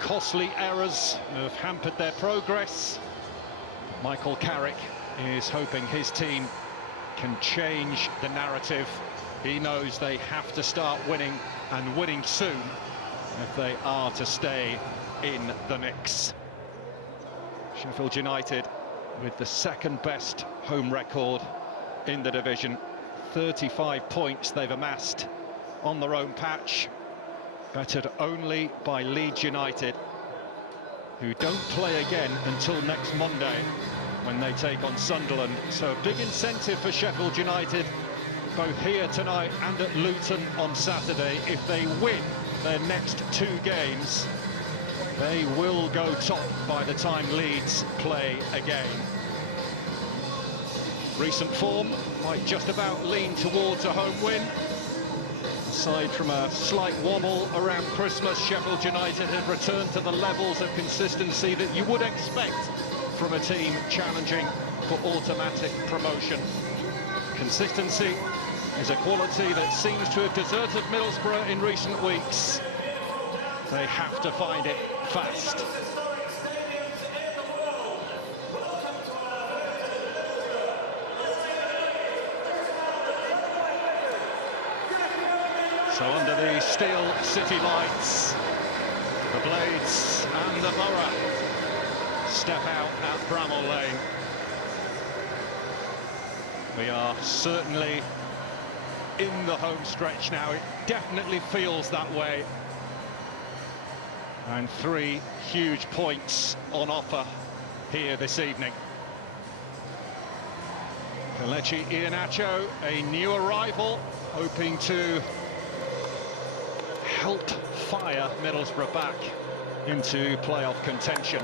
costly errors have hampered their progress. Michael Carrick is hoping his team can change the narrative. He knows they have to start winning, and winning soon, if they are to stay in the mix. Sheffield United with the second best home record in the division. 35 points they've amassed on their own patch, bettered only by Leeds United, who don't play again until next Monday when they take on Sunderland. So a big incentive for Sheffield United, both here tonight and at Luton on Saturday. If they win their next 2 games, they will go top by the time Leeds play again. Recent form might just about lean towards a home win. Aside from a slight wobble around Christmas, Sheffield United have returned to the levels of consistency that you would expect from a team challenging for automatic promotion. Consistency is a quality that seems to have deserted Middlesbrough in recent weeks. They have to find it fast. So under the Steel City lights, the Blades and the Borough step out at Bramall Lane. We are certainly in the home stretch now. It definitely feels that way. And 3 huge points on offer here this evening. Kelechi Iheanacho, a new arrival, hoping to help fire Middlesbrough back into playoff contention.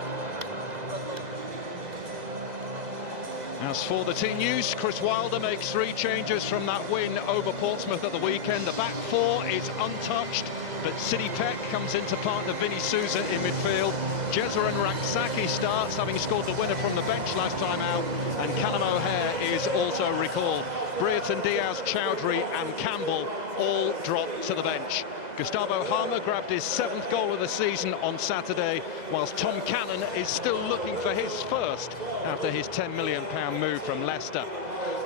As for the team news, Chris Wilder makes 3 changes from that win over Portsmouth at the weekend. The back 4 is untouched, but City Peck comes into partner Vinny Souza in midfield. Jesurun Raksaki starts, having scored the winner from the bench last time out, and Callum O'Hare is also recalled. Brereton, Diaz, Chowdhury and Campbell all drop to the bench. Gustavo Harmer grabbed his 7th goal of the season on Saturday, whilst Tom Cannon is still looking for his first after his £10 million move from Leicester.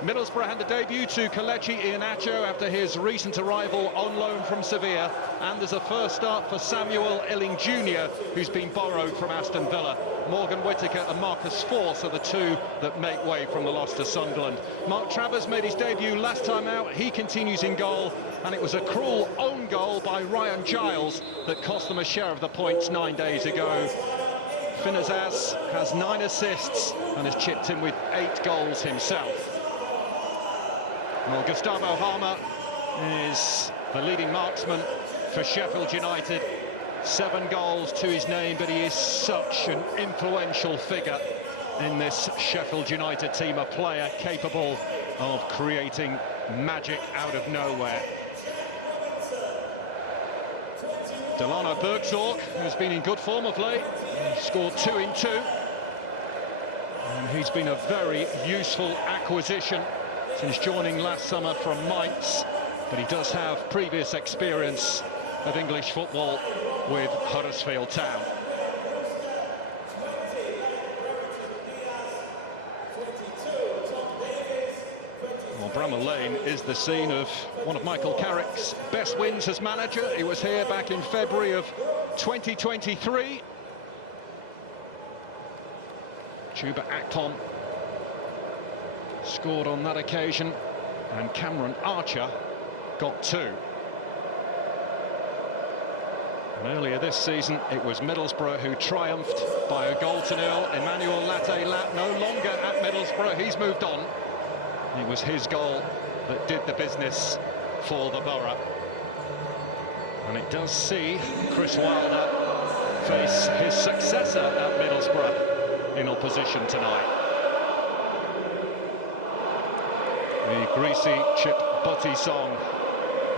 Middlesbrough had a debut to Kelechi Iheanacho after his recent arrival on loan from Sevilla, and there's a first start for Samuel Illing Jr., who's been borrowed from Aston Villa. Morgan Whittaker and Marcus Forss are the 2 that make way from the loss to Sunderland. Mark Travers made his debut last time out. He continues in goal, and it was a cruel own goal by Ryan Giles that cost them a share of the points 9 days ago. Finazaz has 9 assists and has chipped in with 8 goals himself. Well, Gustavo Harmer is the leading marksman for Sheffield United. 7 goals to his name, but he is such an influential figure in this Sheffield United team, a player capable of creating magic out of nowhere. Delano Bergzorg has been in good form of late. He scored 2 in 2. And he's been a very useful acquisition since joining last summer from Mainz, but he does have previous experience of English football with Huddersfield Town. Well, Bramall Lane is the scene of one of Michael Carrick's best wins as manager. He was here back in February of 2023. Chuba Akpom scored on that occasion, and Cameron Archer got 2. And earlier this season, it was Middlesbrough who triumphed by a 1-0. Emmanuel Latte-Lat no longer at Middlesbrough, he's moved on. It was his goal that did the business for the Borough. And it does see Chris Wilder face his successor at Middlesbrough in opposition tonight. The greasy Chip Butty song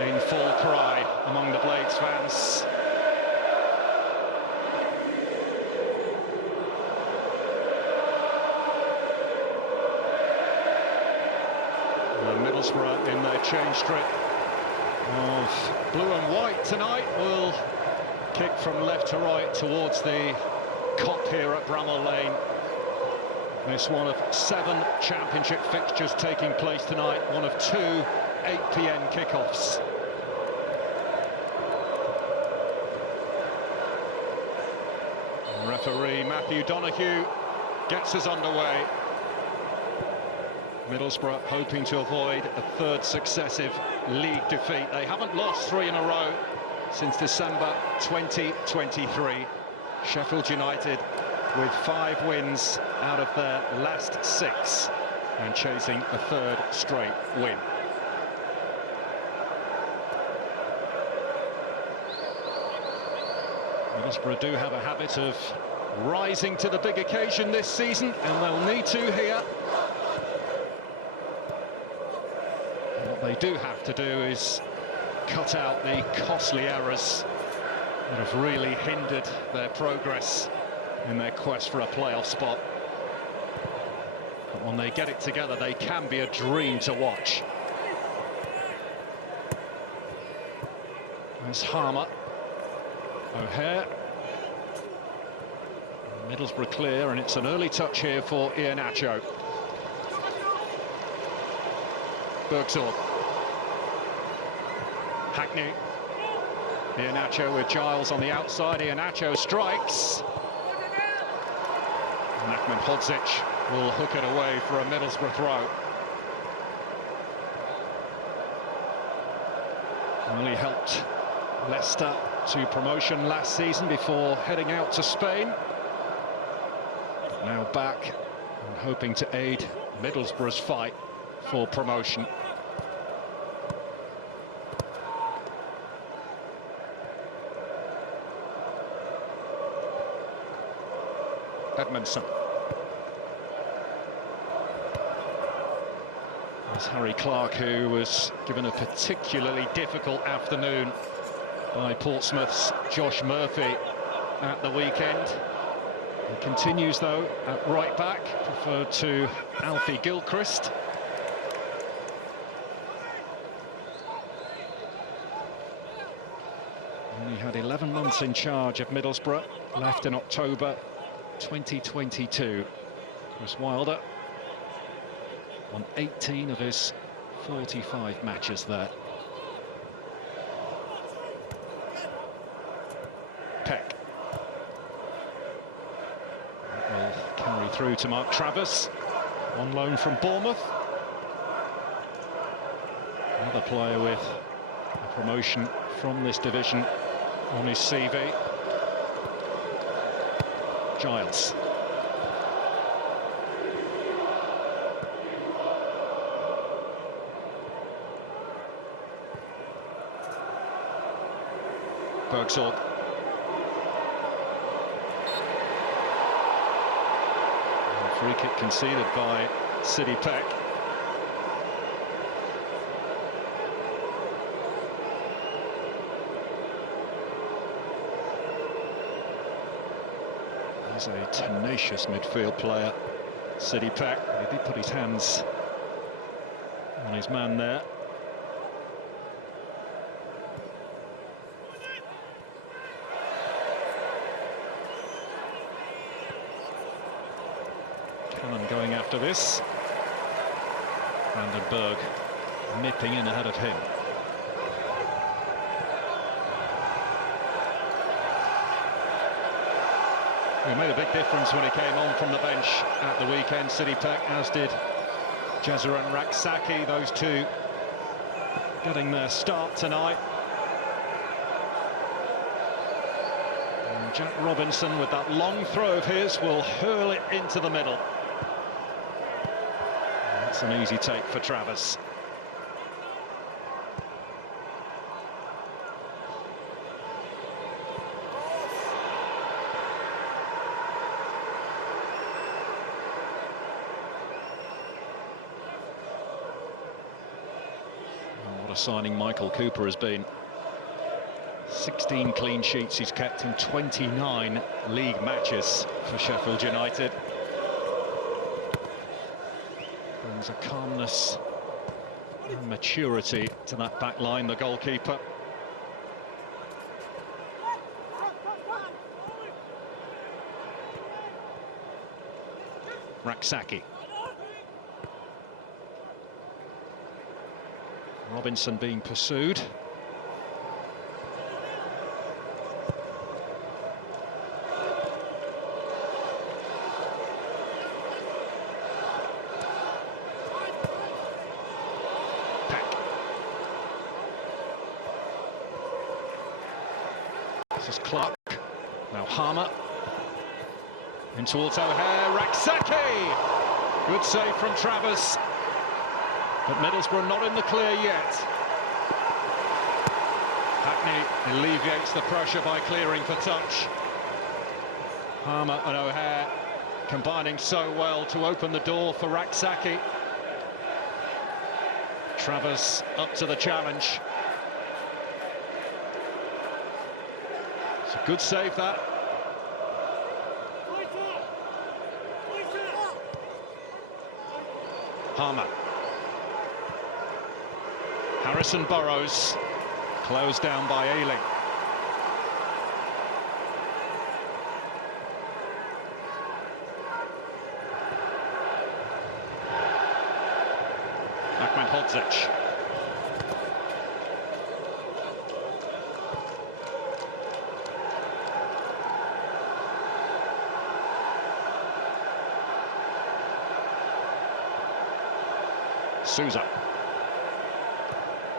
in full cry among the Blades fans. And Middlesbrough in their change strip of blue and white tonight will Kick from left to right towards the Kop here at Bramall Lane. This one of 7 championship fixtures taking place tonight, one of 2 8 p.m. kickoffs. Referee Matthew Donoghue gets us underway. Middlesbrough hoping to avoid a 3rd successive league defeat. They haven't lost 3 in a row since December 2023. Sheffield United with 5 wins out of their last 6 and chasing a 3rd straight win. Middlesbrough do have a habit of rising to the big occasion this season, and they'll need to here. What they do have to do is cut out the costly errors that have really hindered their progress in their quest for a playoff spot. But when they get it together, they can be a dream to watch. There's Harmer. O'Hare. Middlesbrough clear, and it's an early touch here for Iheanacho. Bergsorg. Hackney. Iheanacho with Giles on the outside. Iheanacho strikes. And Ahmed Hodzic will hook it away for a Middlesbrough throw. Only helped Leicester to promotion last season before heading out to Spain. Now back and hoping to aid Middlesbrough's fight for promotion. Edmondson. There's Harry Clark, who was given a particularly difficult afternoon by Portsmouth's Josh Murphy at the weekend. He continues, though, at right back, preferred to Alfie Gilchrist. He had 11 months in charge of Middlesbrough, left in October 2022. Chris Wilder won 18 of his 45 matches there. Peck. That will carry through to Mark Travers, on loan from Bournemouth. Another player with a promotion from this division on his CV. Giles. Bergsorg. Free kick conceded by City Peck. He's a tenacious midfield player, City Peck. He did put his hands on his man there. Cannon going after this. Vandenberg nipping in ahead of him. He made a big difference when he came on from the bench at the weekend, City Peck, as did Jezeran Raksaki. Those two getting their start tonight. And Jack Robinson, with that long throw of his, will hurl it into the middle. That's an easy take for Travers. What a signing Michael Cooper has been. 16 clean sheets he's kept in 29 league matches for Sheffield United. Brings a calmness and maturity to that back line, the goalkeeper. Raksaki. Robinson being pursued. This is Clark. Now Harmer. In towards O'Hare. Raksaki! Good save from Travers. But Middlesbrough not in the clear yet. Hackney alleviates the pressure by clearing for touch. Harmer and O'Hare combining so well to open the door for Raksaki. Travers up to the challenge. It's a good save, that. Harmer. Harrison Burrows, closed down by Ayling. Ahmedhodzic. Souza.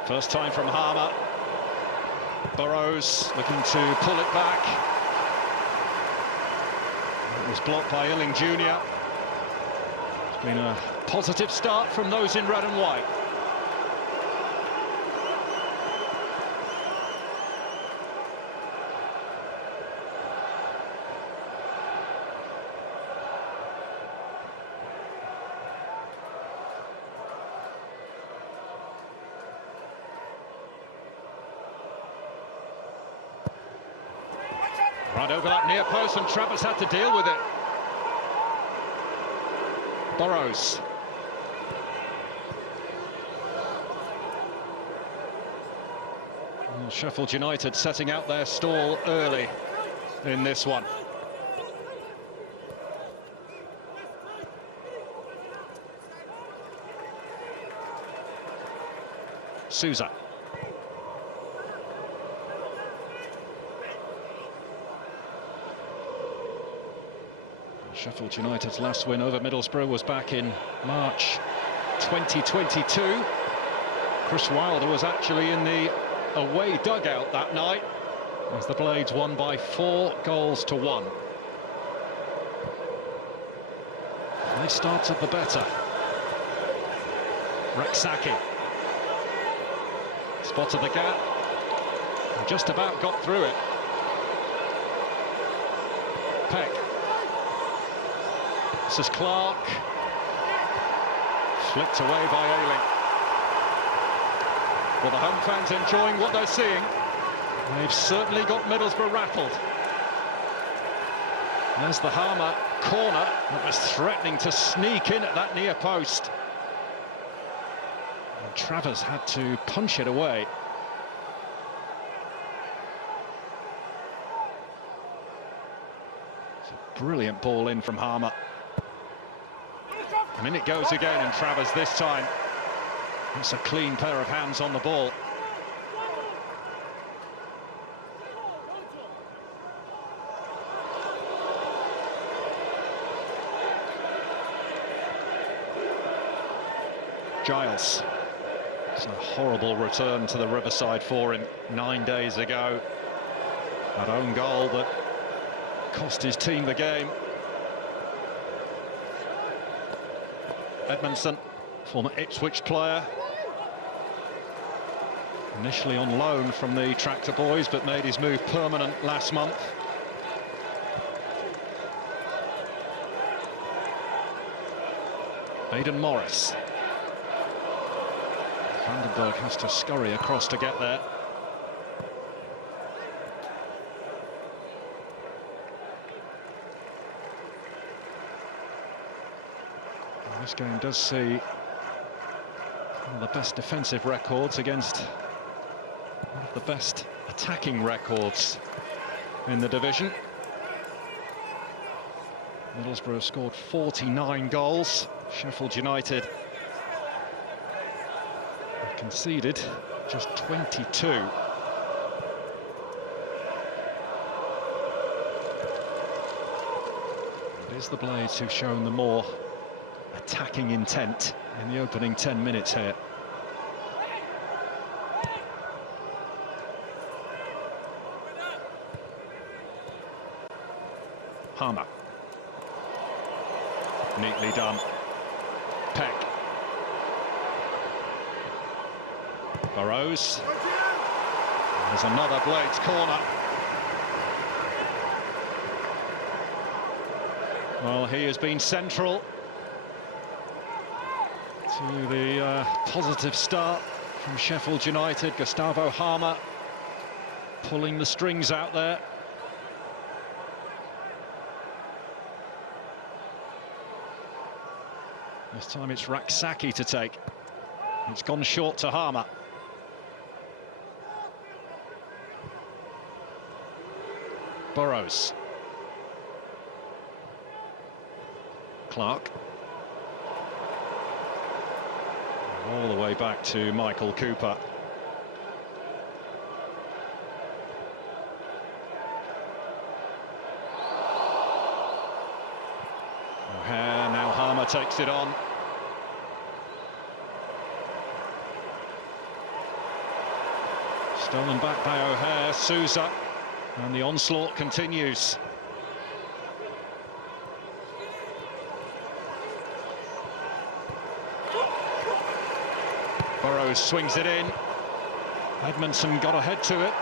First time from Harmer. Burrows looking to pull it back. It was blocked by Ayling Jr. It's been a positive start from those in red and white. Right over that near post, and Travers had to deal with it. Burrows. Well, Sheffield United setting out their stall early in this one. Souza. Sheffield United's last win over Middlesbrough was back in March 2022. Chris Wilder was actually in the away dugout that night as the Blades won by 4-1. They started the better. Raksaki spotted the gap and just about got through it. Peck. This is Clark. Flicked away by Ayling. Well, the home fans enjoying what they're seeing. They've certainly got Middlesbrough rattled. There's the Harmer corner that was threatening to sneak in at that near post. And Travers had to punch it away. It's a brilliant ball in from Harmer. And in it goes again, and Travers this time. It's a clean pair of hands on the ball. Giles. It's a horrible return to the Riverside for him 9 days ago. That own goal that cost his team the game. Edmondson, former Ipswich player, initially on loan from the Tractor Boys, but made his move permanent last month. Aidan Morris. Vandenberg has to scurry across to get there. This game does see one of the best defensive records against one of the best attacking records in the division. Middlesbrough have scored 49 goals. Sheffield United have conceded just 22. It is the Blades who've shown the more attacking intent in the opening 10 minutes here. Harmer. Neatly done. Peck. Burrows. There's another Blades corner. Well, he has been central to the positive start from Sheffield United. Gustavo Harmer pulling the strings out there. This time it's Raksaki to take. It's gone short to Harmer. Burrows. Clark. All the way back to Michael Cooper. O'Hare, now Harmer takes it on. Stolen back by O'Hare, Sousa, and the onslaught continues. Burrows swings it in. Edmondson got ahead to it.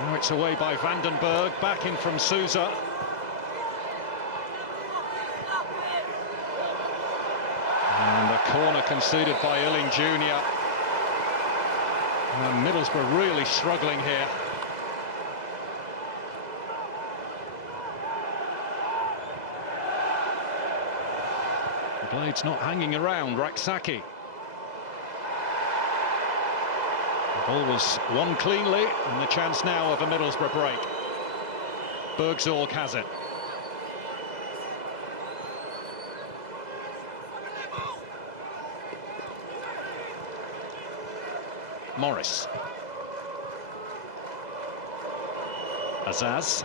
Now it's away by Vandenberg, back in from Sousa. And a corner conceded by Illing Jr. And Middlesbrough really struggling here. The Blades not hanging around, Raksaki. The ball was won cleanly, and the chance now of a Middlesbrough break. Bergzorg has it. Morris. Azaz.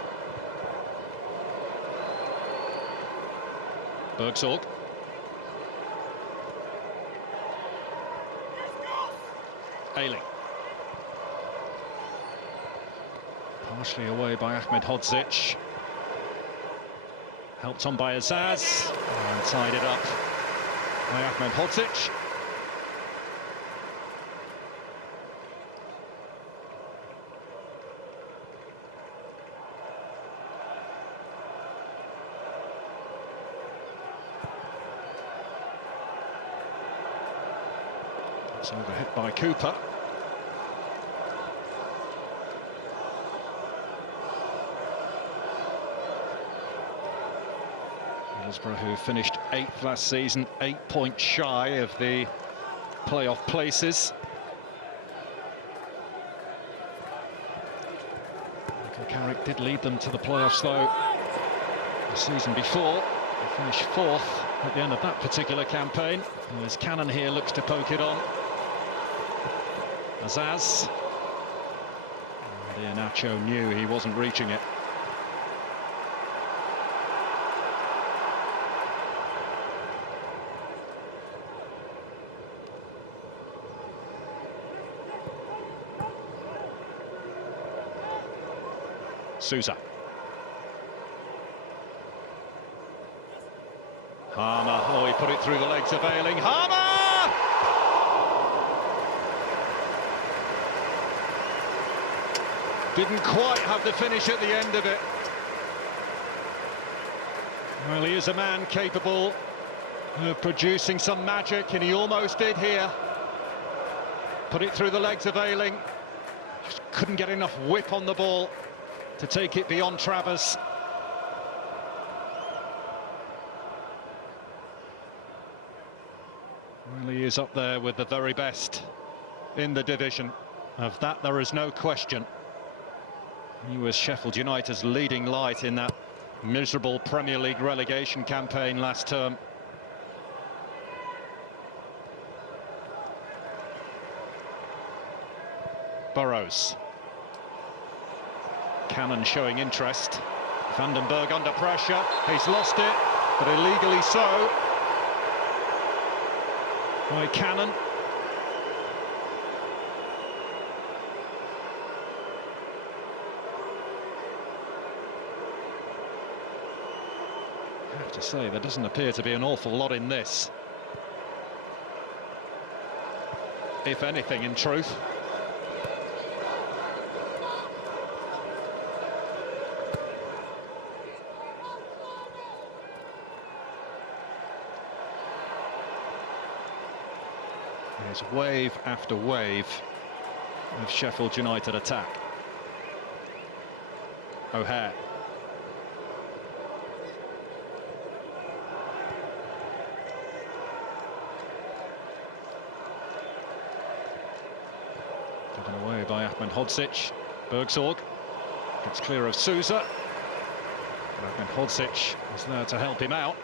Bergzorg. Ailing. Partially away by Ahmed Hodzic. Helped on by Azaz. And tied it up by Ahmed Hodzic. It's overhit by Cooper. Middlesbrough, who finished 8th last season, 8 points shy of the playoff places. Michael Carrick did lead them to the playoffs, though, the season before. They finished 4th at the end of that particular campaign. And as Cannon here looks to poke it on. Azaz. And Iheanacho knew he wasn't reaching it. Sousa. Harmer, oh, he put it through the legs of Ailing. Harmer! Didn't quite have the finish at the end of it. Well, he is a man capable of producing some magic, and he almost did here. Put it through the legs of Ailing. Just couldn't get enough whip on the ball to take it beyond Travers. Well, he is up there with the very best in the division. Of that, there is no question. He was Sheffield United's leading light in that Miserable Premier League relegation campaign last term. Burrows. Cannon showing interest. Vandenberg under pressure. He's lost it, but illegally so. By Cannon. I have to say, there doesn't appear to be an awful lot in this. If anything, in truth. There's wave after wave of Sheffield United attack. O'Hare. Given away by Ahmedhodzic. Bergsorg gets clear of Sousa. But Ahmedhodzic is there to help him out.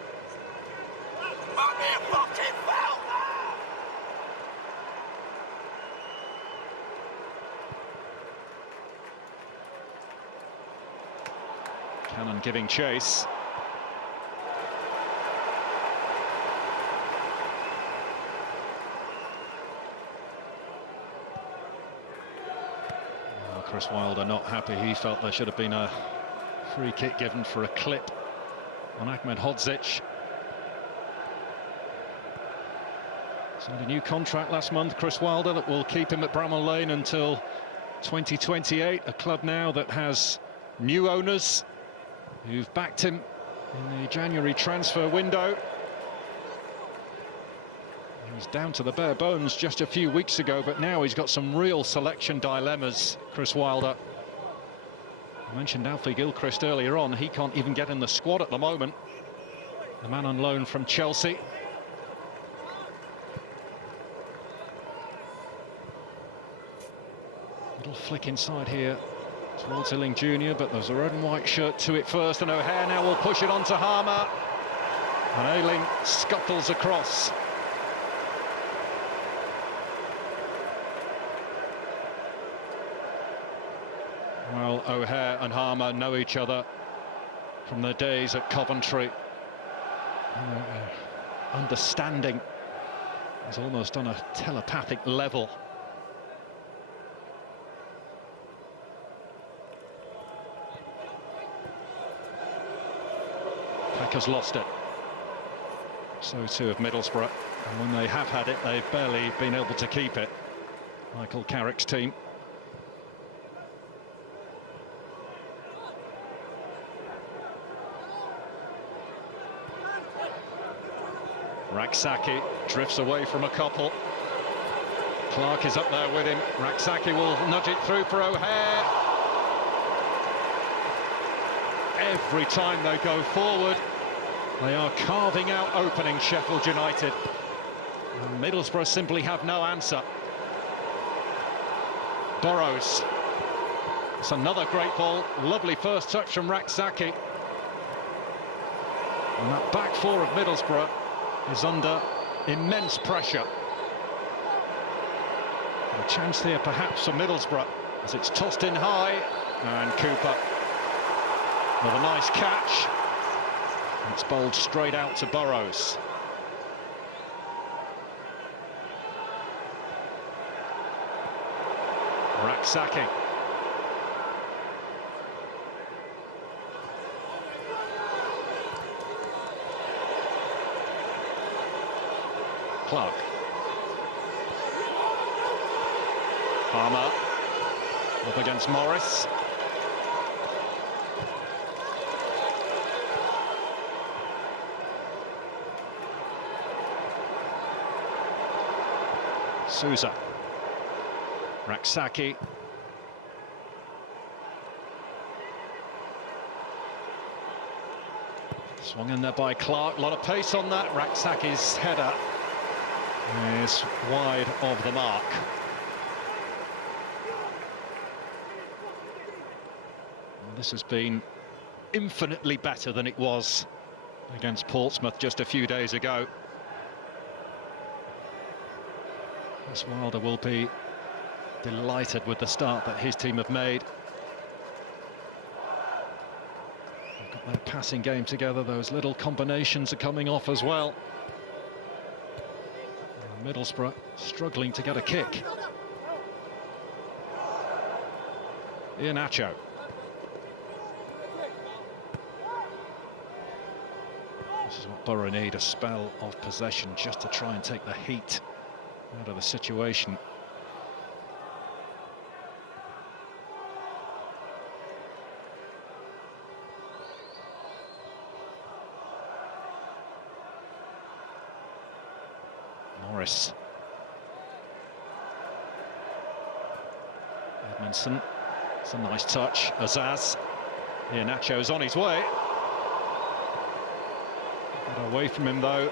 Cannon giving chase. Well, Chris Wilder not happy. He felt there should have been a free kick given for a clip on Ahmedhodzic. Signed a new contract last month, Chris Wilder, that will keep him at Bramall Lane until 2028. A club now that has new owners who've backed him in the January transfer window. He was down to the bare bones just a few weeks ago, but now he's got some real selection dilemmas, Chris Wilder. I mentioned Alfie Gilchrist earlier on. He can't even get in the squad at the moment. The man on loan from Chelsea. Little flick inside here towards Illing Jr., but there's a red and white shirt to it first, and O'Hare now will push it on to Harmer. And Ayling scuttles across. Well, O'Hare and Harmer know each other from their days at Coventry. Understanding is almost on a telepathic level. Has lost it. So too have Middlesbrough, and when they have had it, they've barely been able to keep it. Michael Carrick's team. Raksaki drifts away from a couple. Clark is up there with him. Raksaki will nudge it through for O'Hare. Every time they go forward, they are carving out openings, Sheffield United. And Middlesbrough simply have no answer. Burrows. It's another great ball. Lovely first touch from Raksaki. And that back four of Middlesbrough is under immense pressure. A chance here perhaps for Middlesbrough as it's tossed in high. And Cooper with a nice catch. It's bowled straight out to Burrows. Raksaki. Clark. Harmer up against Morris. Sousa. Raksaki. Swung in there by Clark. A lot of pace on that. Raksaki's header is wide of the mark. Well, this has been infinitely better than it was against Portsmouth just a few days ago. Chris Wilder will be delighted with the start that his team have made. They've got their passing game together, those little combinations are coming off as well. And Middlesbrough struggling to get a kick. Iheanacho. This is what Borough need, a spell of possession just to try and take the heat out of the situation. Morris. Edmondson. It's a nice touch. Azaz. Iheanacho's on his way. Got away from him though.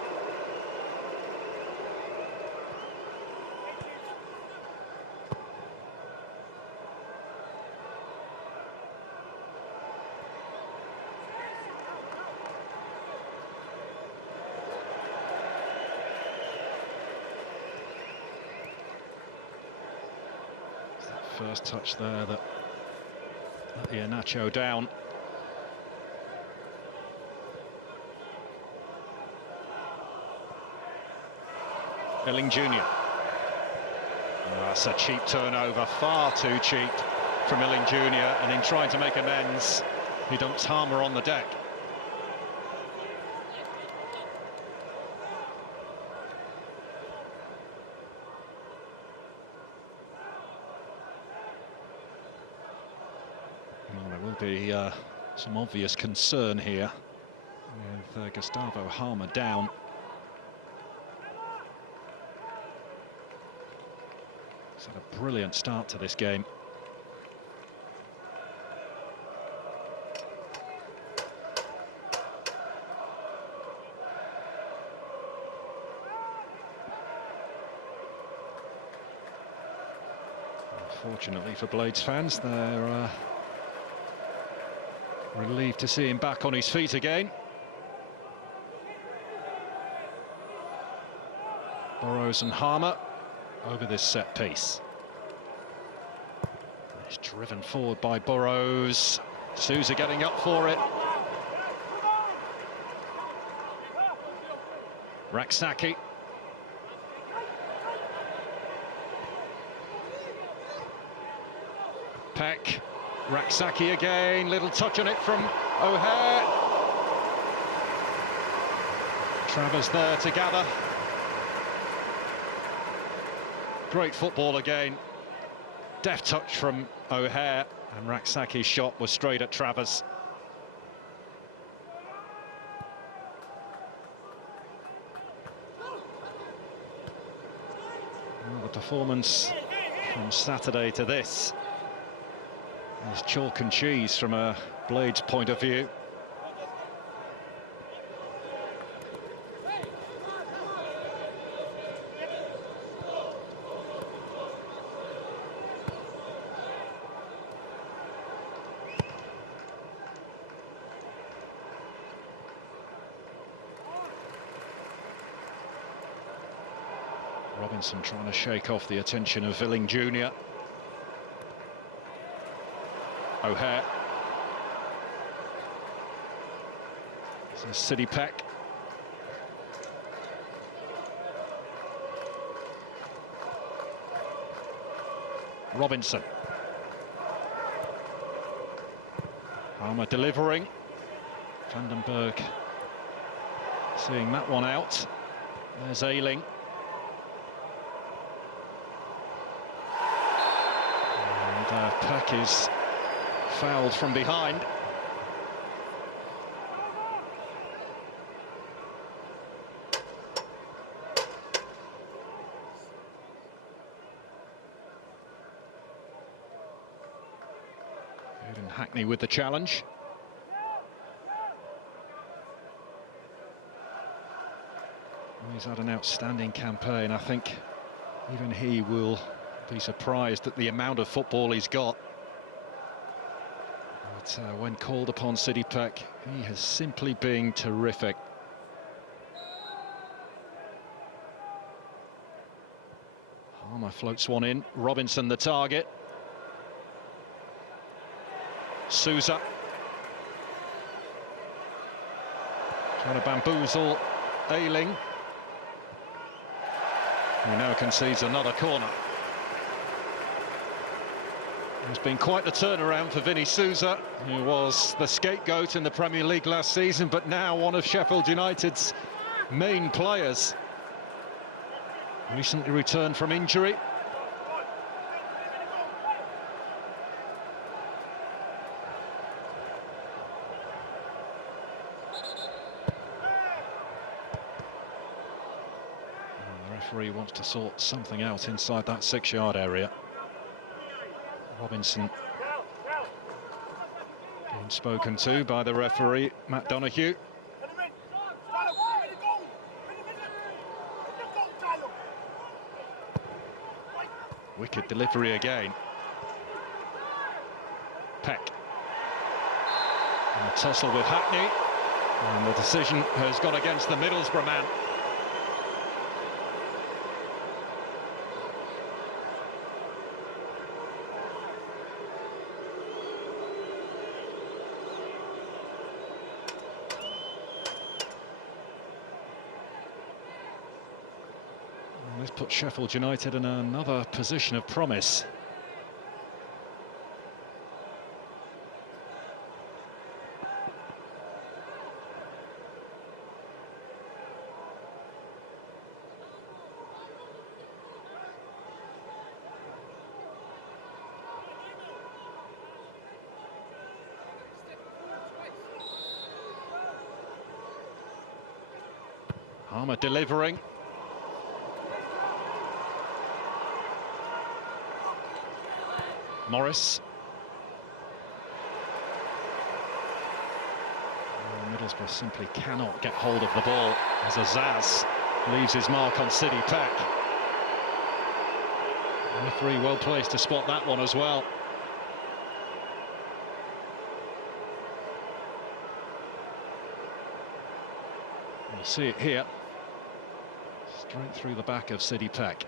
First touch there that let Iheanacho down. Elling Jr. That's a cheap turnover, far too cheap from Elling Jr. And in trying to make amends, he dumps Harmer on the deck. Well, there will be some obvious concern here with Gustavo Harmer down. He's had a brilliant start to this game. Unfortunately for Blades fans, they're relieved to see him back on his feet again. Burrows and Harmer over this set piece. It's driven forward by Burrows. Sousa getting up for it. Raksaki. Peck. Raksaki again, little touch on it from O'Hare. Travers there to gather. Great football again. Deft touch from O'Hare, and Raksaki's shot was straight at Travers. Well, the performance from Saturday to this is chalk and cheese from a Blades point of view. Robinson trying to shake off the attention of Elling Jr. O'Hare. This is City Peck. Robinson. Harmer delivering. Vandenberg seeing that one out. There's Ayling. And Peck is fouled from behind. Aidan Hackney with the challenge. He's had an outstanding campaign. I think even he will be surprised at the amount of football he's got. But when called upon, City Peck, he has simply been terrific. Harmer floats one in. Robinson the target. Souza. Trying to bamboozle Ayling, who now concedes another corner. It's been quite the turnaround for Vinny Souza, who was the scapegoat in the Premier League last season, but now one of Sheffield United's main players. Recently returned from injury. The referee wants to sort something out inside that 6-yard area. Robinson being spoken to by the referee, Matt Donoghue. Wicked delivery again. Peck. And a tussle with Hackney. And the decision has gone against the Middlesbrough man. This puts Sheffield United in another position of promise. Harmer delivering. Morris. Middlesbrough simply cannot get hold of the ball as Azaz leaves his mark on City Peck. The referee well placed to spot that one as well. You'll see it here. Straight through the back of City Peck.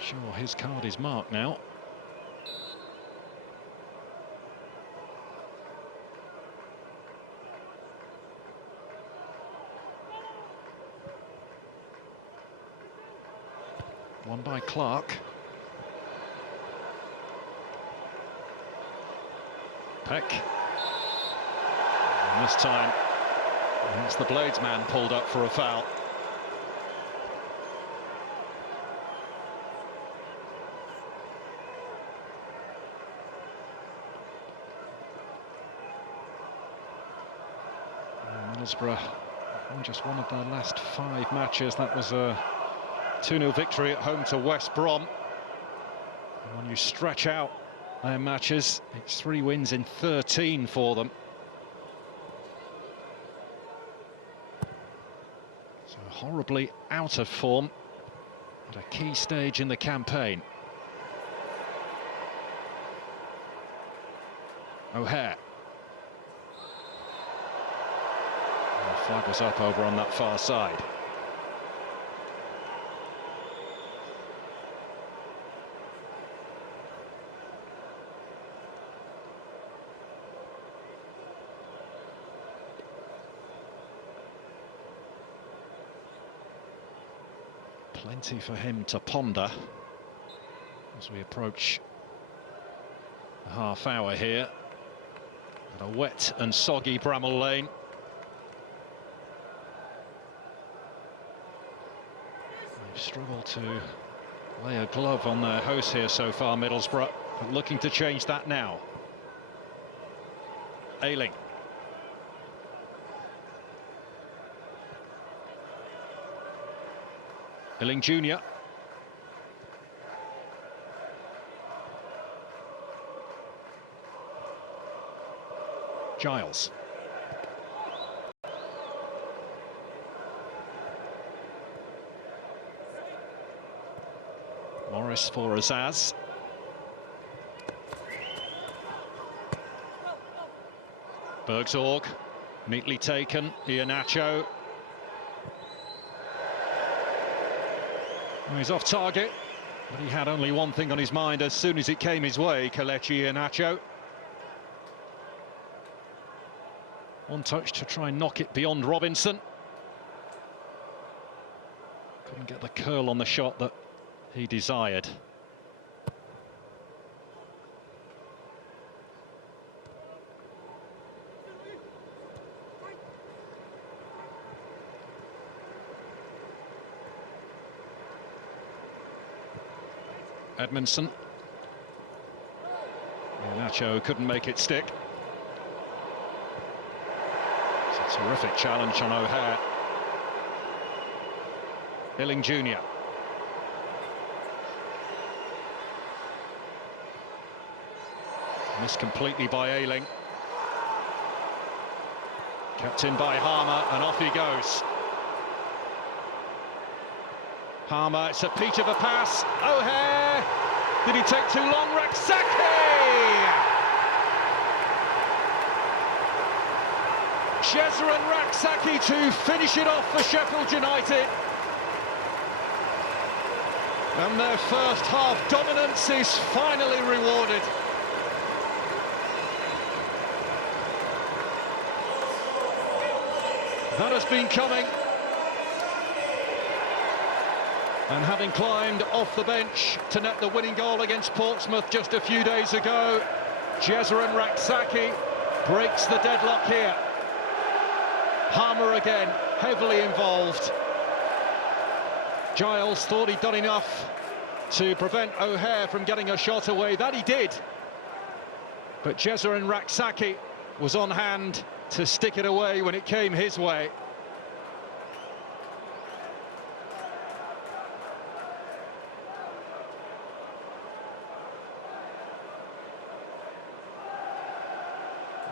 Sure, his card is marked now. One by Clark. Peck. And this time, it's the Blades man pulled up for a foul. Middlesbrough won just one of their last 5 matches. That was a 2-0 victory at home to West Brom. And when you stretch out their matches, it's 3 wins in 13 for them. So horribly out of form at a key stage in the campaign. O'Hare. Flag was up over on that far side. Plenty for him to ponder as we approach the half hour here at a wet and soggy Bramall Lane. Struggled to lay a glove on their host here so far, Middlesbrough, but looking to change that now. Ayling. Ayling Jr. Giles. Morris for Azaz. Bergsorg, neatly taken. Iheanacho. Well, he's off target, but he had only one thing on his mind as soon as it came his way, Kelechi Iheanacho. One touch to try and knock it beyond Robinson. Couldn't get the curl on the shot that he desired. Edmondson. Iheanacho couldn't make it stick. It's a terrific challenge on O'Hare. Ayling Jr. Missed completely by Ayling. Kept in by Harmer, and off he goes. Harmer, it's a peach of a pass. O'Hare! Did he take too long? Raksaki! Jezeren Raksaki to finish it off for Sheffield United. And their first half dominance is finally rewarded. That has been coming. And having climbed off the bench to net the winning goal against Portsmouth just a few days ago, Jezeren Raksaki breaks the deadlock here. Harmer again, heavily involved. Giles thought he'd done enough to prevent O'Hare from getting a shot away. That he did. But Jezeren Raksaki was on hand to stick it away when it came his way.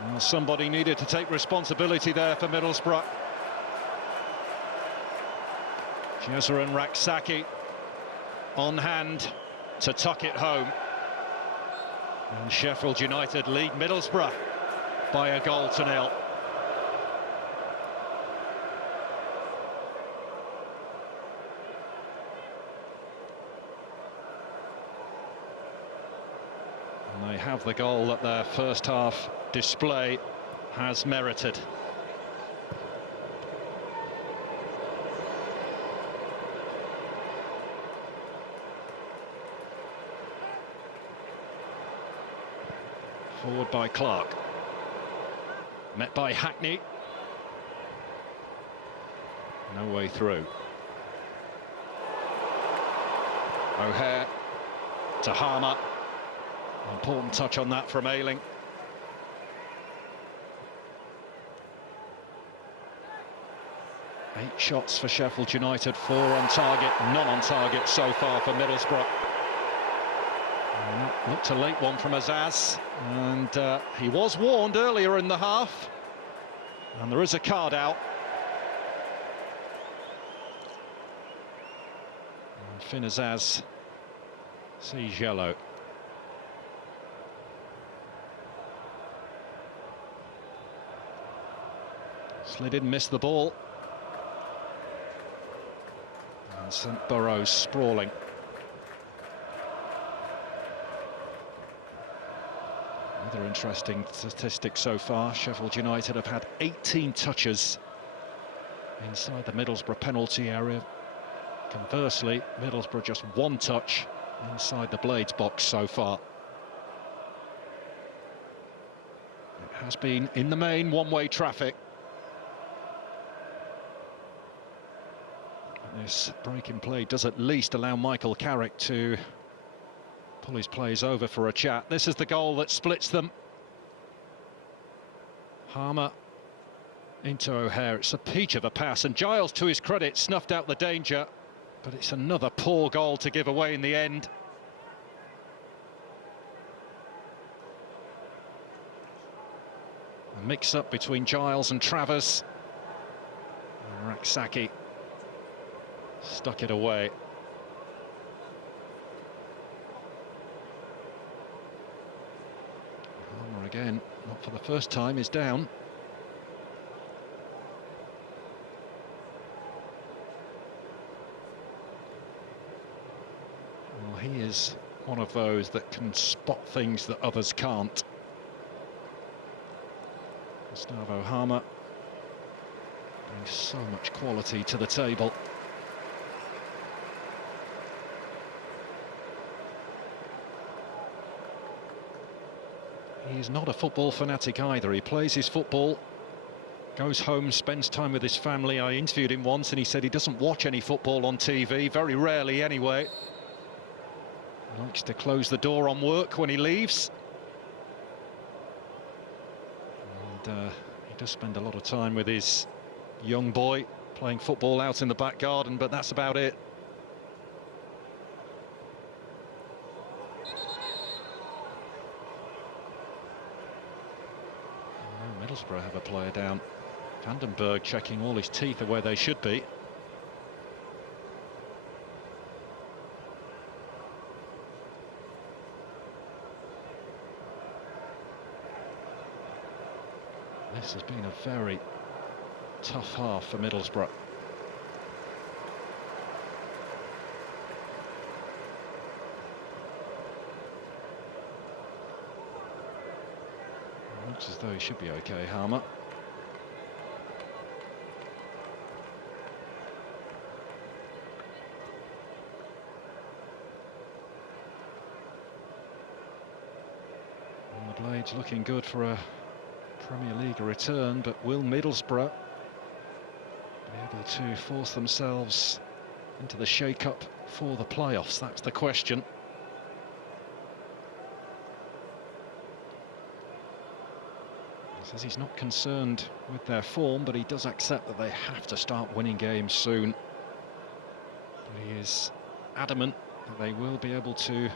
Well, somebody needed to take responsibility there for Middlesbrough. Jezeren Raksaki on hand to tuck it home. And Sheffield United lead Middlesbrough by a goal to nil. And they have the goal that their first half display has merited. Forward by Clark. Met by Hackney. No way through. O'Hare to Harmer. Important touch on that from Ayling. Eight shots for Sheffield United, 4 on target, none on target so far for Middlesbrough. And that looked a late one from Azaz, and he was warned earlier in the half. And there is a card out. And Finn Azaz sees yellow. Slid in, missed the ball. And sent Burrows sprawling. Another interesting statistic so far. Sheffield United have had 18 touches inside the Middlesbrough penalty area. Conversely, Middlesbrough just 1 touch inside the Blades box so far. It has been, in the main, one-way traffic. This break in play does at least allow Michael Carrick to pull his plays over for a chat. This is the goal that splits them. Harmer into O'Hare. It's a peach of a pass, and Giles, to his credit, snuffed out the danger, but it's another poor goal to give away in the end. A mix-up between Giles and Travers. And Raksaki stuck it away. Harmer again, not for the first time, is down. Well, he is one of those that can spot things that others can't. Gustavo Harmer brings so much quality to the table. He's not a football fanatic either. He plays his football, goes home, spends time with his family. I interviewed him once and he said he doesn't watch any football on TV, very rarely anyway. He likes to close the door on work when he leaves. And he does spend a lot of time with his young boy, playing football out in the back garden, but that's about it. Middlesbrough have a player down. Vandenberg checking all his teeth are where they should be. This has been a very tough half for Middlesbrough. Looks as though he should be okay, Harmer. And the Blades looking good for a Premier League return, but will Middlesbrough be able to force themselves into the shake-up for the playoffs? That's the question. He says he's not concerned with their form, but he does accept that they have to start winning games soon. But he is adamant that they will be able to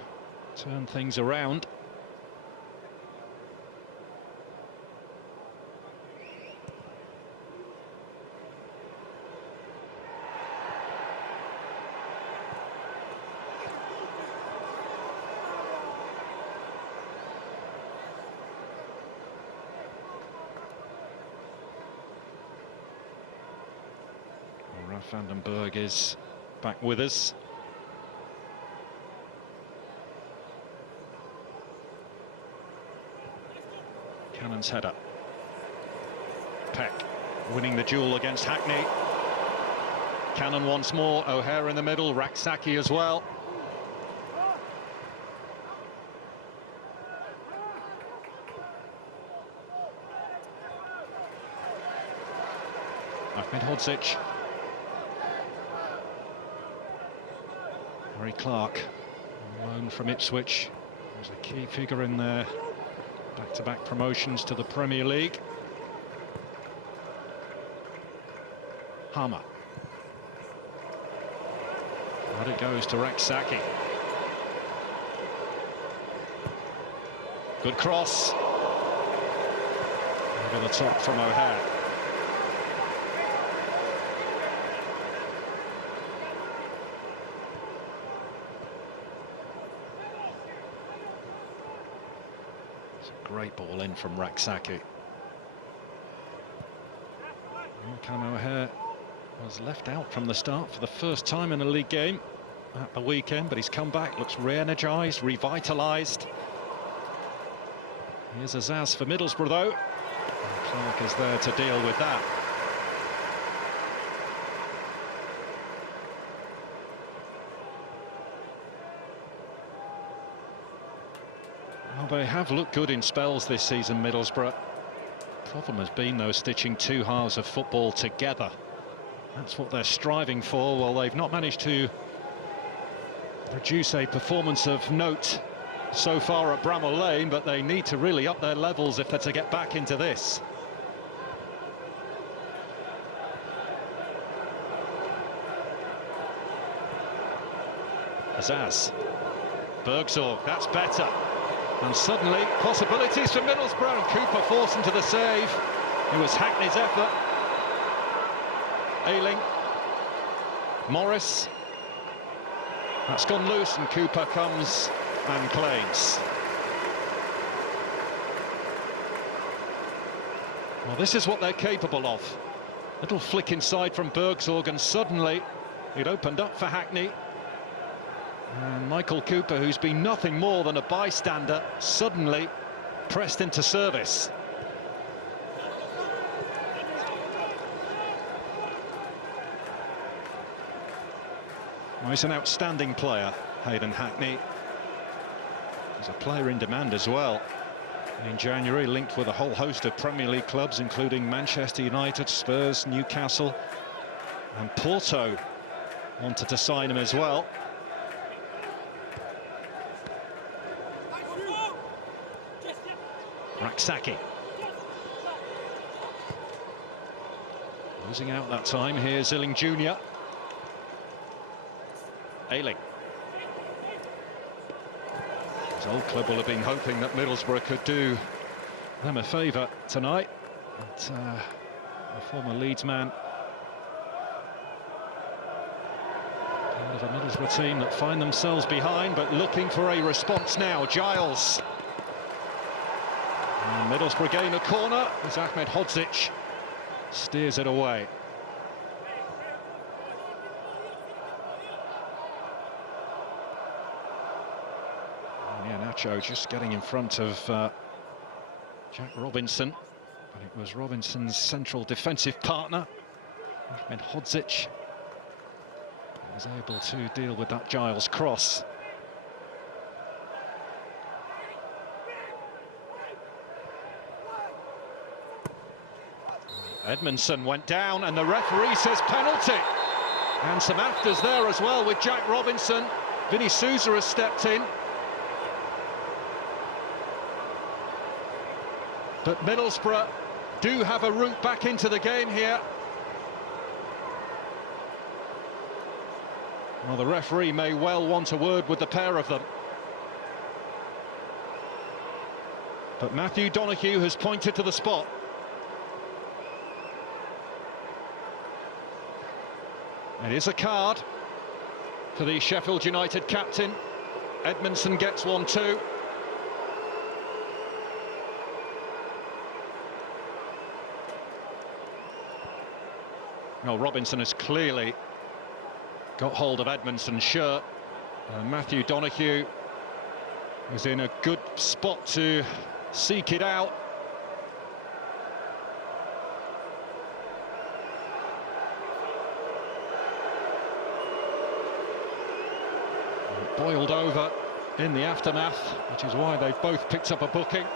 turn things around. Vandenberg is back with us. Cannon's header. Peck winning the duel against Hackney. Cannon once more, O'Hare in the middle, Raksaki as well. Ahmedhodzic. Harry Clark, on loan from Ipswich, was a key figure in their back-to-back promotions to the Premier League. Harmer. But it goes to Raksaki. Good cross. Over the top from O'Hare. Great ball in from Raksaki. Callum O'Hare was left out from the start for the first time in a league game at the weekend, but he's come back, looks re-energised, revitalised. Here's Azaz for Middlesbrough though. And Clark is there to deal with that. They have looked good in spells this season, Middlesbrough. Problem has been, though, stitching two halves of football together. That's what they're striving for. Well, they've not managed to produce a performance of note so far at Bramall Lane, but they need to really up their levels if they're to get back into this. Azaz. Bergzorg, that's better. And suddenly, possibilities for Middlesbrough, and Cooper forced into the save. It was Hackney's effort. Ayling. Morris. That's gone loose, and Cooper comes and claims. Well, this is what they're capable of. Little flick inside from Bergzorg, and suddenly it opened up for Hackney. And Michael Cooper, who's been nothing more than a bystander, suddenly pressed into service. Well, he's an outstanding player, Hayden Hackney. He's a player in demand as well. In January, linked with a whole host of Premier League clubs, including Manchester United, Spurs, Newcastle, and Porto wanted to sign him as well. Raksaki. Losing out that time. Here's Zilling Jr. Ayling. His old club will have been hoping that Middlesbrough could do them a favour tonight. But the former Leeds man, part of a Middlesbrough team that find themselves behind, but looking for a response now. Giles. And Middlesbrough gain a corner as Ahmed Hodzic steers it away. Yeah, Nacho just getting in front of Jack Robinson, but it was Robinson's central defensive partner, Ahmed Hodzic, who was able to deal with that Giles cross. Edmondson went down, and the referee says penalty. And some afters there as well with Jack Robinson. Vinny Souza has stepped in. But Middlesbrough do have a route back into the game here. Well, the referee may well want a word with the pair of them. But Matthew Donoghue has pointed to the spot. It is a card for the Sheffield United captain. Edmondson gets one too. Well, Robinson has clearly got hold of Edmondson's shirt. Matthew Donoghue was in a good spot to seek it out. Boiled over in the aftermath, which is why they've both picked up a booking.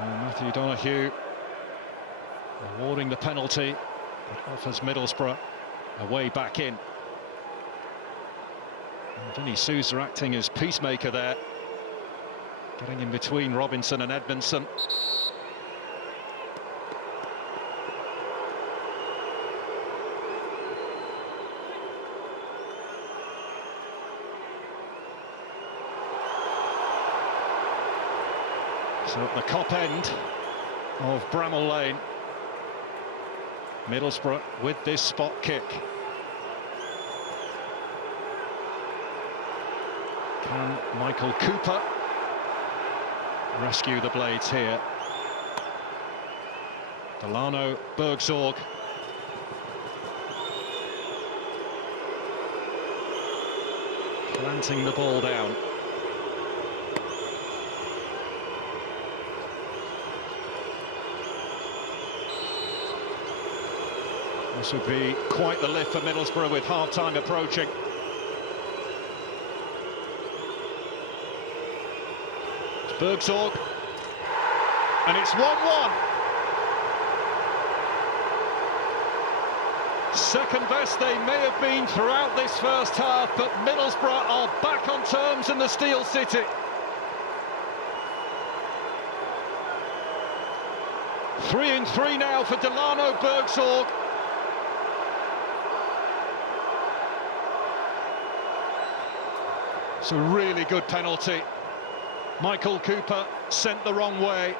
Matthew Donoghue awarding the penalty that offers Middlesbrough a way back in. And Vinny Souza acting as peacemaker there, getting in between Robinson and Edmondson. So at the Kop end of Bramall Lane, Middlesbrough with this spot kick. Can Michael Cooper rescue the Blades here? Delano, Bergzorg. Planting the ball down. This would be quite the lift for Middlesbrough with half-time approaching. It's Bergzorg, and it's 1-1. Second best they may have been throughout this first half, but Middlesbrough are back on terms in the Steel City. 3-3 now for Delano Bergsorg. It's a really good penalty. Michael Cooper sent the wrong way.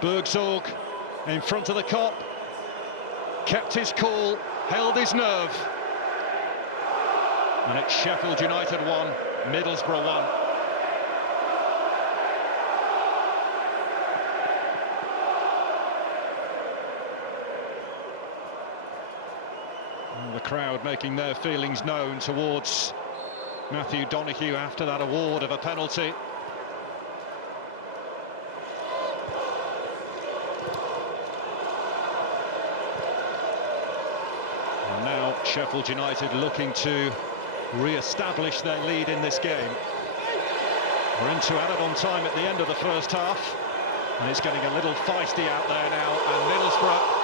Bergsorg in front of the Kop, kept his cool, held his nerve. And it's Sheffield United 1, Middlesbrough 1. The crowd making their feelings known towards Matthew Donoghue after that award of a penalty. And now Sheffield United looking to re-establish their lead in this game. We're into added on time at the end of the first half, and it's getting a little feisty out there now, and Middlesbrough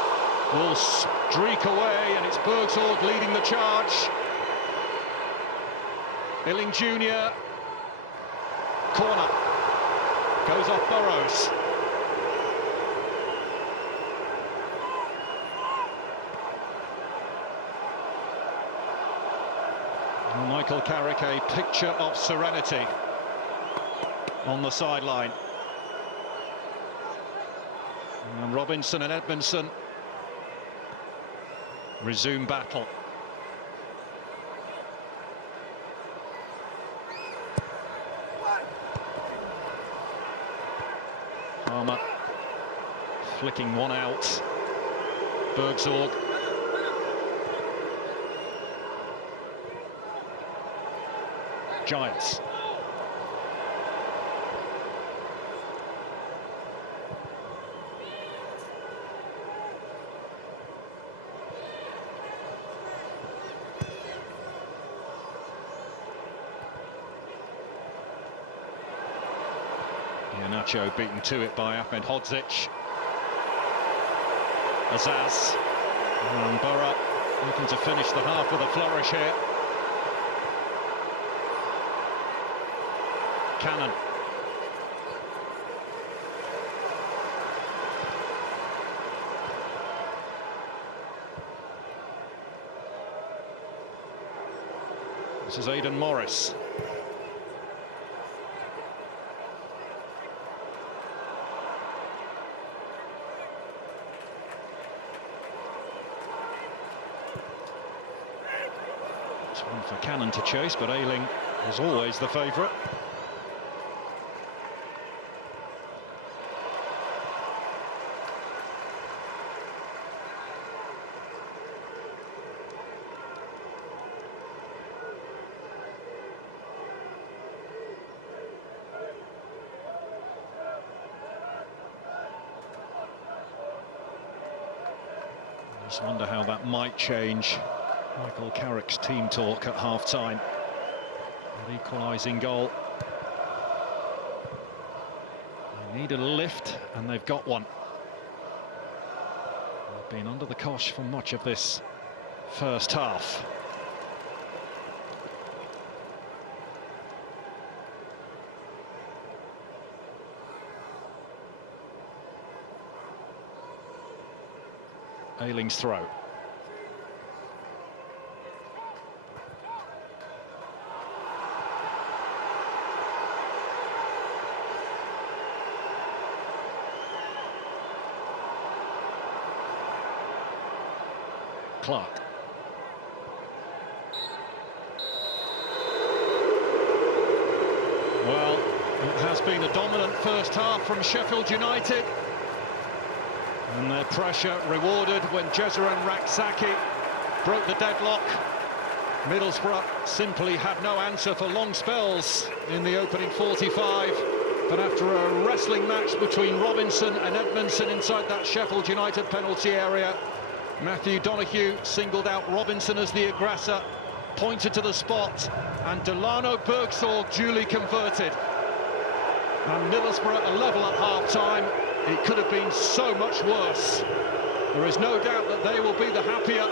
will streak away, and it's Bergsorg leading the charge. Billing Jr. Corner. Goes off Burrows. And Michael Carrick, a picture of serenity on the sideline. And Robinson and Edmondson resume battle. Palmer flicking one out. Bergsorg. Giants. Nacho beaten to it by Ahmed Hodzic. Azaz. And Borough looking to finish the half with a flourish here. Cannon. This is Aidan Morris. One for Cannon to chase, but Ayling was always the favourite. I just wonder how that might change Michael Carrick's team talk at half-time. An equalising goal. They need a lift, and they've got one. They've been under the cosh for much of this first half. Ayling's throw. Clark. Well, it has been a dominant first half from Sheffield United, and their pressure rewarded when Jezeran Raksaki broke the deadlock. Middlesbrough simply had no answer for long spells in the opening 45, but after a wrestling match between Robinson and Edmondson inside that Sheffield United penalty area, Matthew Donoghue singled out Robinson as the aggressor, pointed to the spot, and Delano Bergsorg duly converted. And Middlesbrough a level at half-time. It could have been so much worse. There is no doubt that they will be the happier.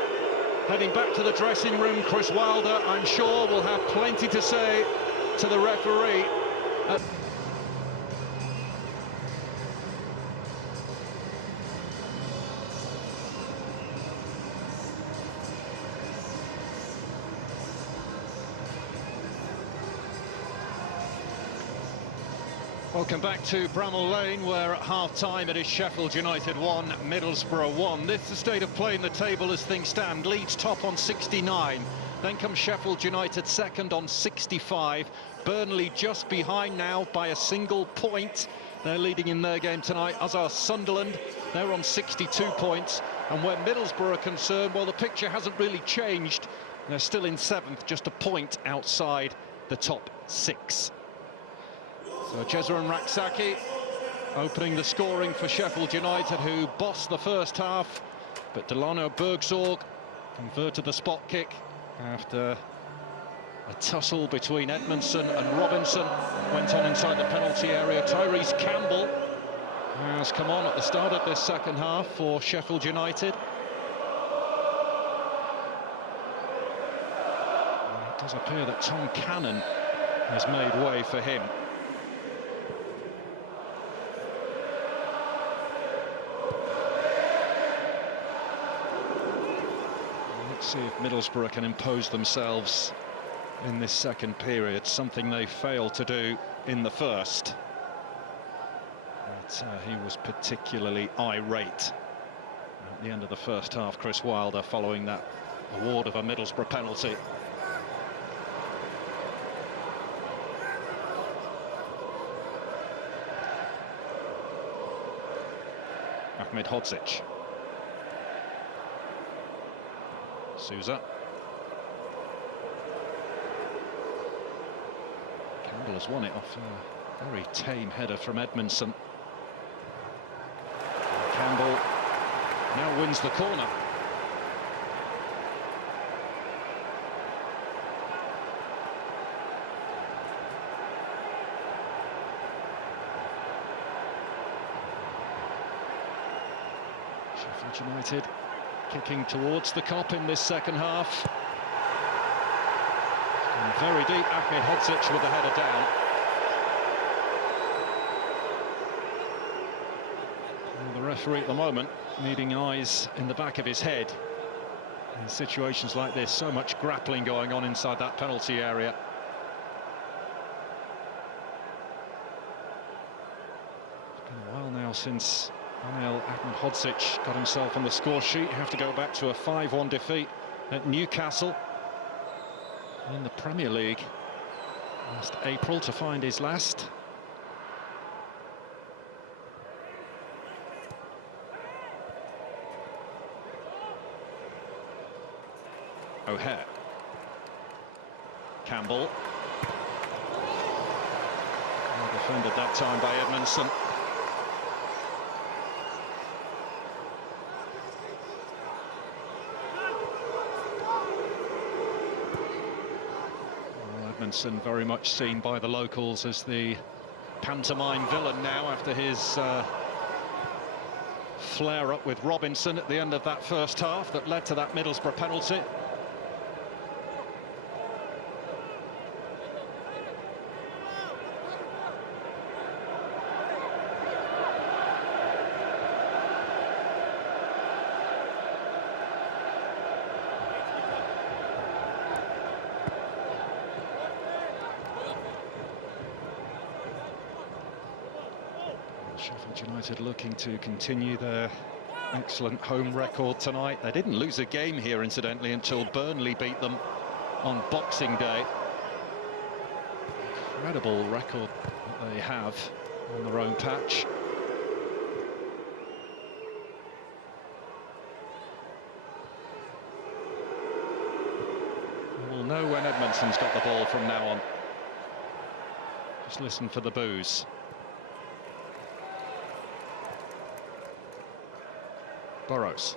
Heading back to the dressing room, Chris Wilder, I'm sure, will have plenty to say to the referee. Welcome back to Bramall Lane, where at half-time it is Sheffield United 1, Middlesbrough 1. This is the state of play in the table as things stand. Leeds top on 69. Then comes Sheffield United second on 65. Burnley just behind now by a single point. They're leading in their game tonight, as are Sunderland. They're on 62 points. And where Middlesbrough are concerned, well, the picture hasn't really changed. They're still in seventh, just a point outside the top six. So Jesurun Raksaki opening the scoring for Sheffield United, who bossed the first half, but Delano Bergzorg converted the spot kick after a tussle between Edmondson and Robinson. Went on inside the penalty area. Tyrese Campbell has come on at the start of this second half for Sheffield United. It does appear that Tom Cannon has made way for him. Let's see if Middlesbrough can impose themselves in this second period, something they failed to do in the first. But he was particularly irate at the end of the first half, Chris Wilder, following that award of a Middlesbrough penalty. Ahmed Hodzic. Souza. Campbell has won it off a very tame header from Edmondson. Campbell now wins the corner. Sheffield United kicking towards the Kop in this second half. And very deep, Ahmed Hodzic with the header down. And the referee at the moment needing eyes in the back of his head. In situations like this, so much grappling going on inside that penalty area. It's been a while now since Ahmed Hodzic got himself on the score sheet. You have to go back to a 5-1 defeat at Newcastle in the Premier League last April to find his last. O'Hare. Campbell. Well defended that time by Edmondson. Edmondson very much seen by the locals as the pantomime villain now after his flare-up with Robinson at the end of that first half that led to that Middlesbrough penalty. Sheffield United looking to continue their excellent home record tonight. They didn't lose a game here, incidentally, until Burnley beat them on Boxing Day. Incredible record that they have on their own patch. We'll know when Edmondson's got the ball from now on. Just listen for the boos. Burrows.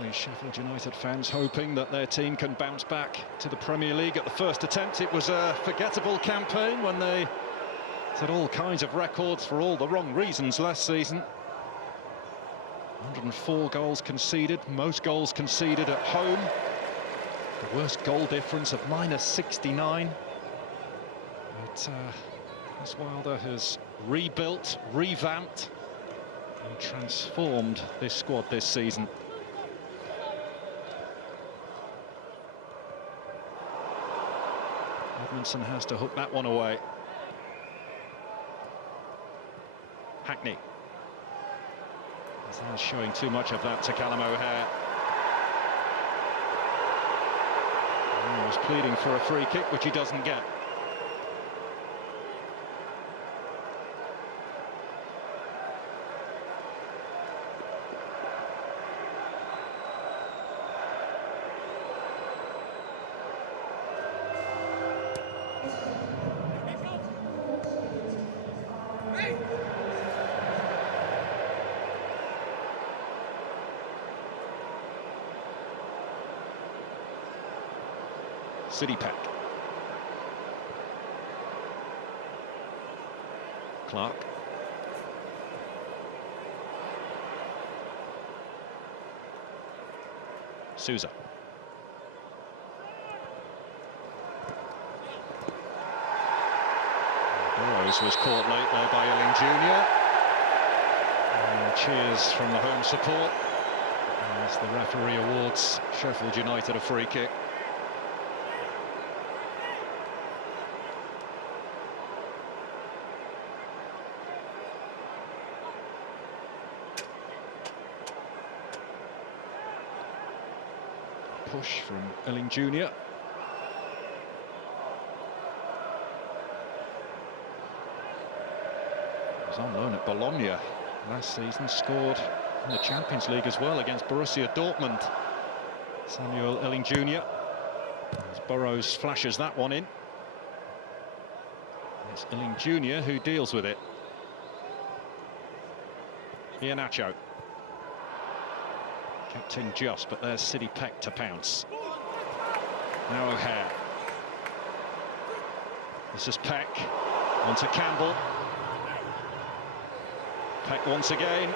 Only Sheffield United fans hoping that their team can bounce back to the Premier League at the first attempt. It was a forgettable campaign when they set all kinds of records for all the wrong reasons last season. 104 goals conceded, most goals conceded at home. The worst goal difference of -69. But Chris Wilder has rebuilt, revamped and transformed this squad this season. Edmondson has to hook that one away. Hackney. He's showing too much of that to Callum O'Hare. He was pleading for a free kick, which he doesn't get. City Pack. Clark. Souza. Burrows was caught late there by Elling Jr. And cheers from the home support as the referee awards Sheffield United a free kick. Push from Elling Jr. He was on loan at Bologna last season, scored in the Champions League as well against Borussia Dortmund. Samuel Elling Jr. as Burrows flashes that one in. It's Elling Jr. who deals with it. Iheanacho. Kept in just, but there's City Peck to pounce. Now O'Hare. This is Peck. On to Campbell. Peck once again.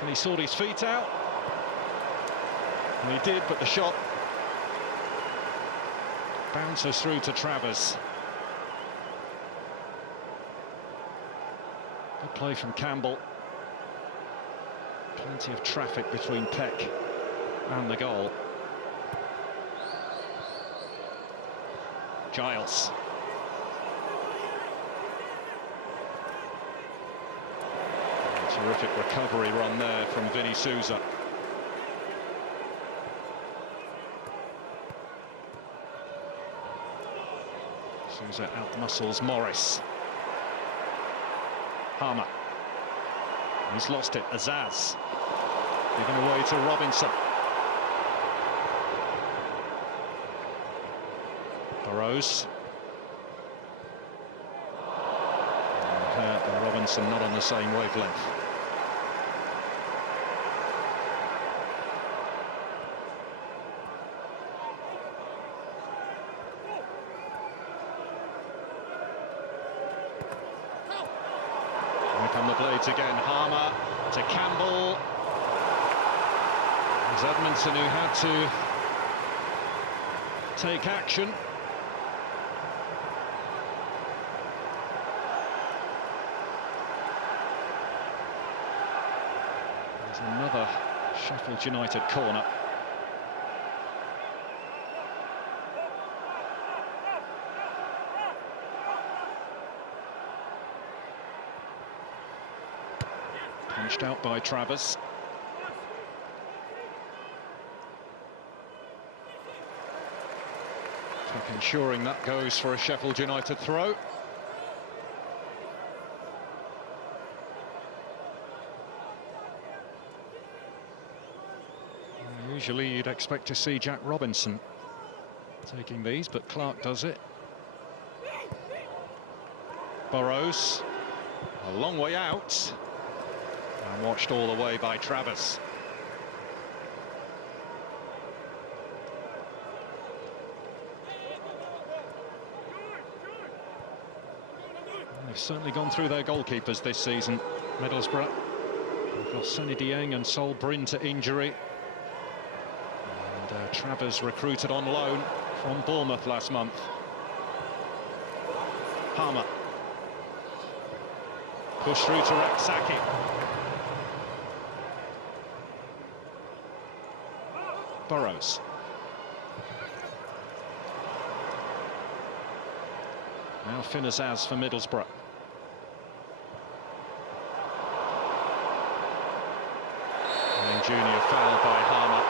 And he sorted his feet out. And he did, but the shot bounces through to Travers. Good play from Campbell. Plenty of traffic between Peck and the goal. Giles. Terrific recovery run there from Vinny Souza. Souza outmuscles Morris. Harmer. He's lost it. Azaz. Given away to Robinson. Burrows. And Robinson not on the same wavelength. Here come the blades again. Harmer to Campbell. It's Edmondson who had to take action. There's another Sheffield United corner. Punched out by Travers. Ensuring that goes for a Sheffield United throw. Usually you'd expect to see Jack Robinson taking these, but Clark does it. Burrows, a long way out, and watched all the way by Travers. They've certainly gone through their goalkeepers this season, Middlesbrough. We've lost Sonny Dieng and Sol Bryn to injury. And Travers recruited on loan from Bournemouth last month. Palmer. Push through to Raksaki. Burrows. Now Finnazaz for Middlesbrough. And Junior fouled by Harmer.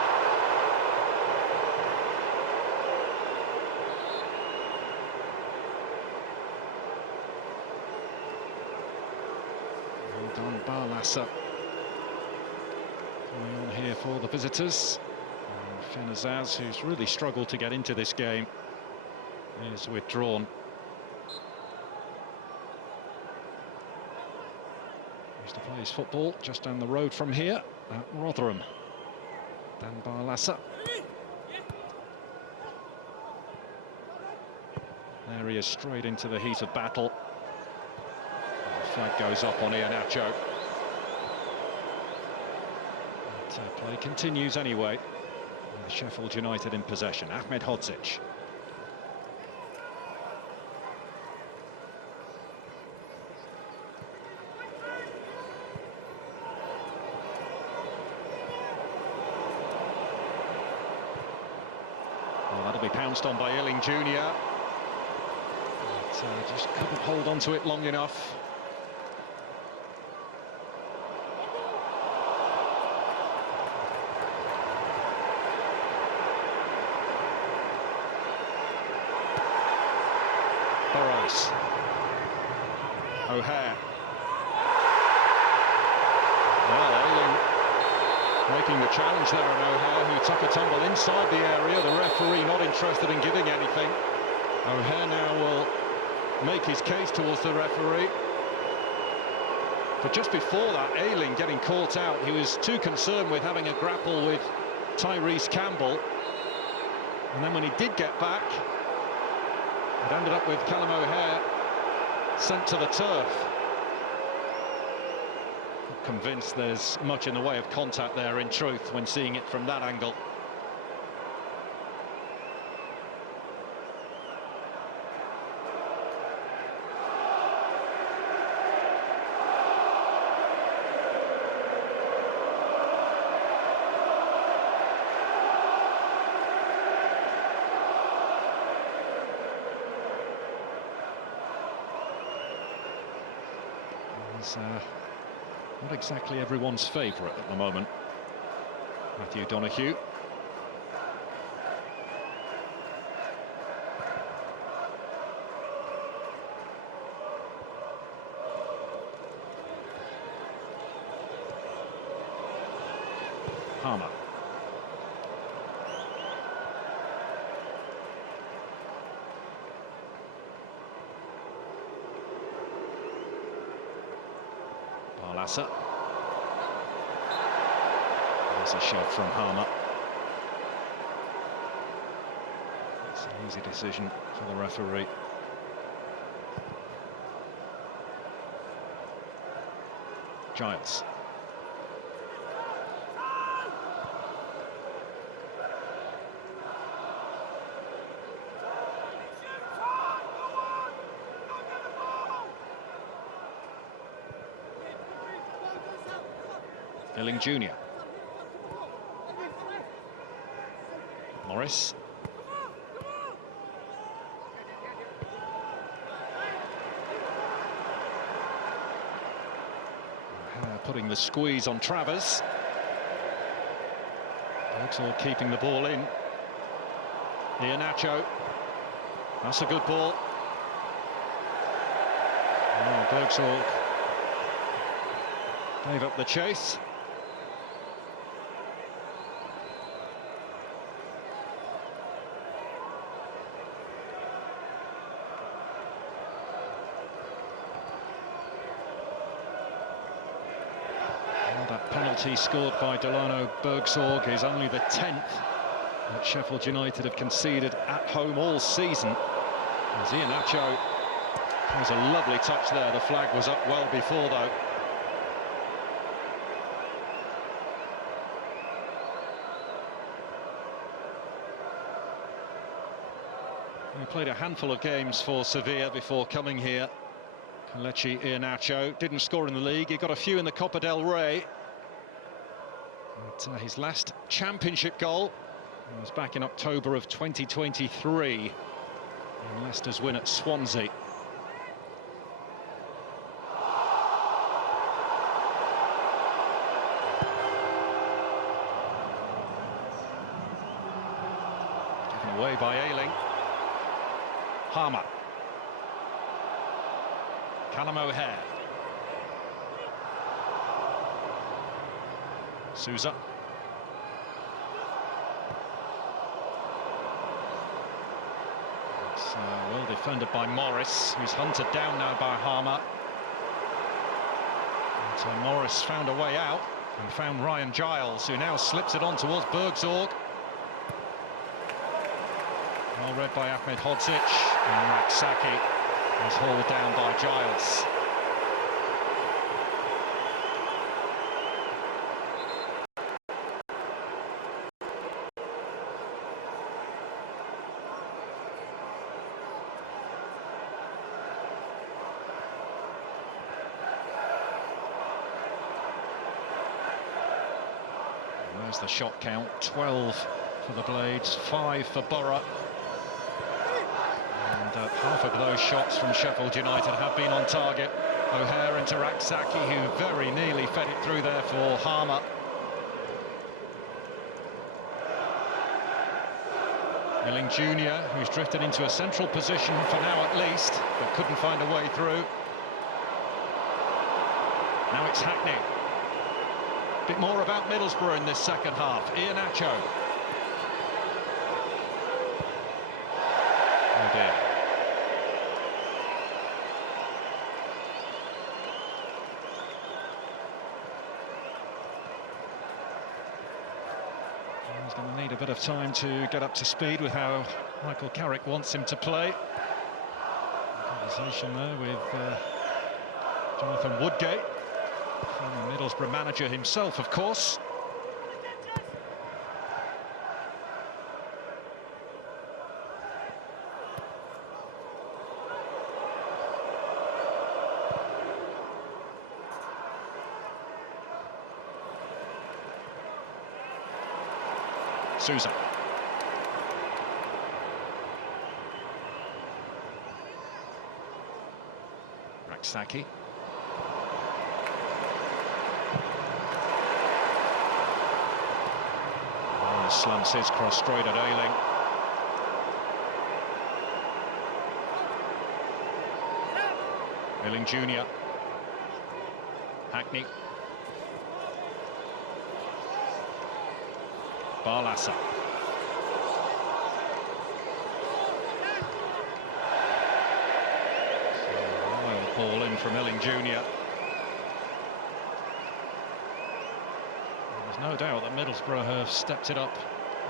Well done, Barlassa. Going on here for the visitors. And Finnazaz, who's really struggled to get into this game, is withdrawn. Used to play his football just down the road from here at Rotherham. Dan Barlassa. There he is, straight into the heat of battle. The flag goes up on Iheanacho. But play continues anyway. Sheffield United in possession. Ahmed Hodzic. Well, that'll be pounced on by Ealing Jr. But just couldn't hold on to it long enough. Burrows. O'Hare. Well, Ealing making the challenge there, and O'Hare, who took a tumble inside the area. The referee not interested in giving anything. O'Hare now will make his case towards the referee. But just before that, Ealing getting caught out. He was too concerned with having a grapple with Tyrese Campbell. And then when he did get back, it ended up with Callum O'Hare sent to the turf. Not convinced there's much in the way of contact there, in truth, when seeing it from that angle. He's not exactly everyone's favourite at the moment, Matthew Donoghue. Palmer. Barlassa. There's a shove from Harmer. It's an easy decision for the referee. Giles. Ealing Jr. Morris. Putting the squeeze on Travers. Bergsorg keeping the ball in. Iheanacho. That's a good ball. Oh, Bergsorg gave up the chase. That penalty scored by Delano Bergsorg is only the 10th that Sheffield United have conceded at home all season. As Iheanacho has a lovely touch there. The flag was up well before, though. He played a handful of games for Sevilla before coming here. Kelechi Iheanacho didn't score in the league. He got a few in the Copa del Rey. But his last championship goal was back in October of 2023 in Leicester's win at Swansea. Given away by Ayling. Harmer. Callum O'Hare. Sousa. It's well defended by Morris, who's hunted down now by Harmer. And Morris found a way out and found Ryan Giles, who now slips it on towards Bergzorg. Well read by Ahmed Hodzic, and Raksaki was hauled down by Giles. There's the shot count, 12 for the Blades, 5 for Borough. And half of those shots from Sheffield United have been on target. O'Hare into Raksaki, who very nearly fed it through there for Harmer. Milling Jr., who's drifted into a central position for now at least, but couldn't find a way through. Now it's Hackney. Bit more about Middlesbrough in this second half. Iheanacho. Oh dear. He's going to need a bit of time to get up to speed with how Michael Carrick wants him to play. Conversation there with Jonathan Woodgate, former Middlesbrough manager himself, of course. Sousa. Raksaki. Slumps his cross straight at Ayling. Milling Jr. Hackney. Barlasa. Wild ball in from Milling Jr. There's no doubt that Middlesbrough have stepped it up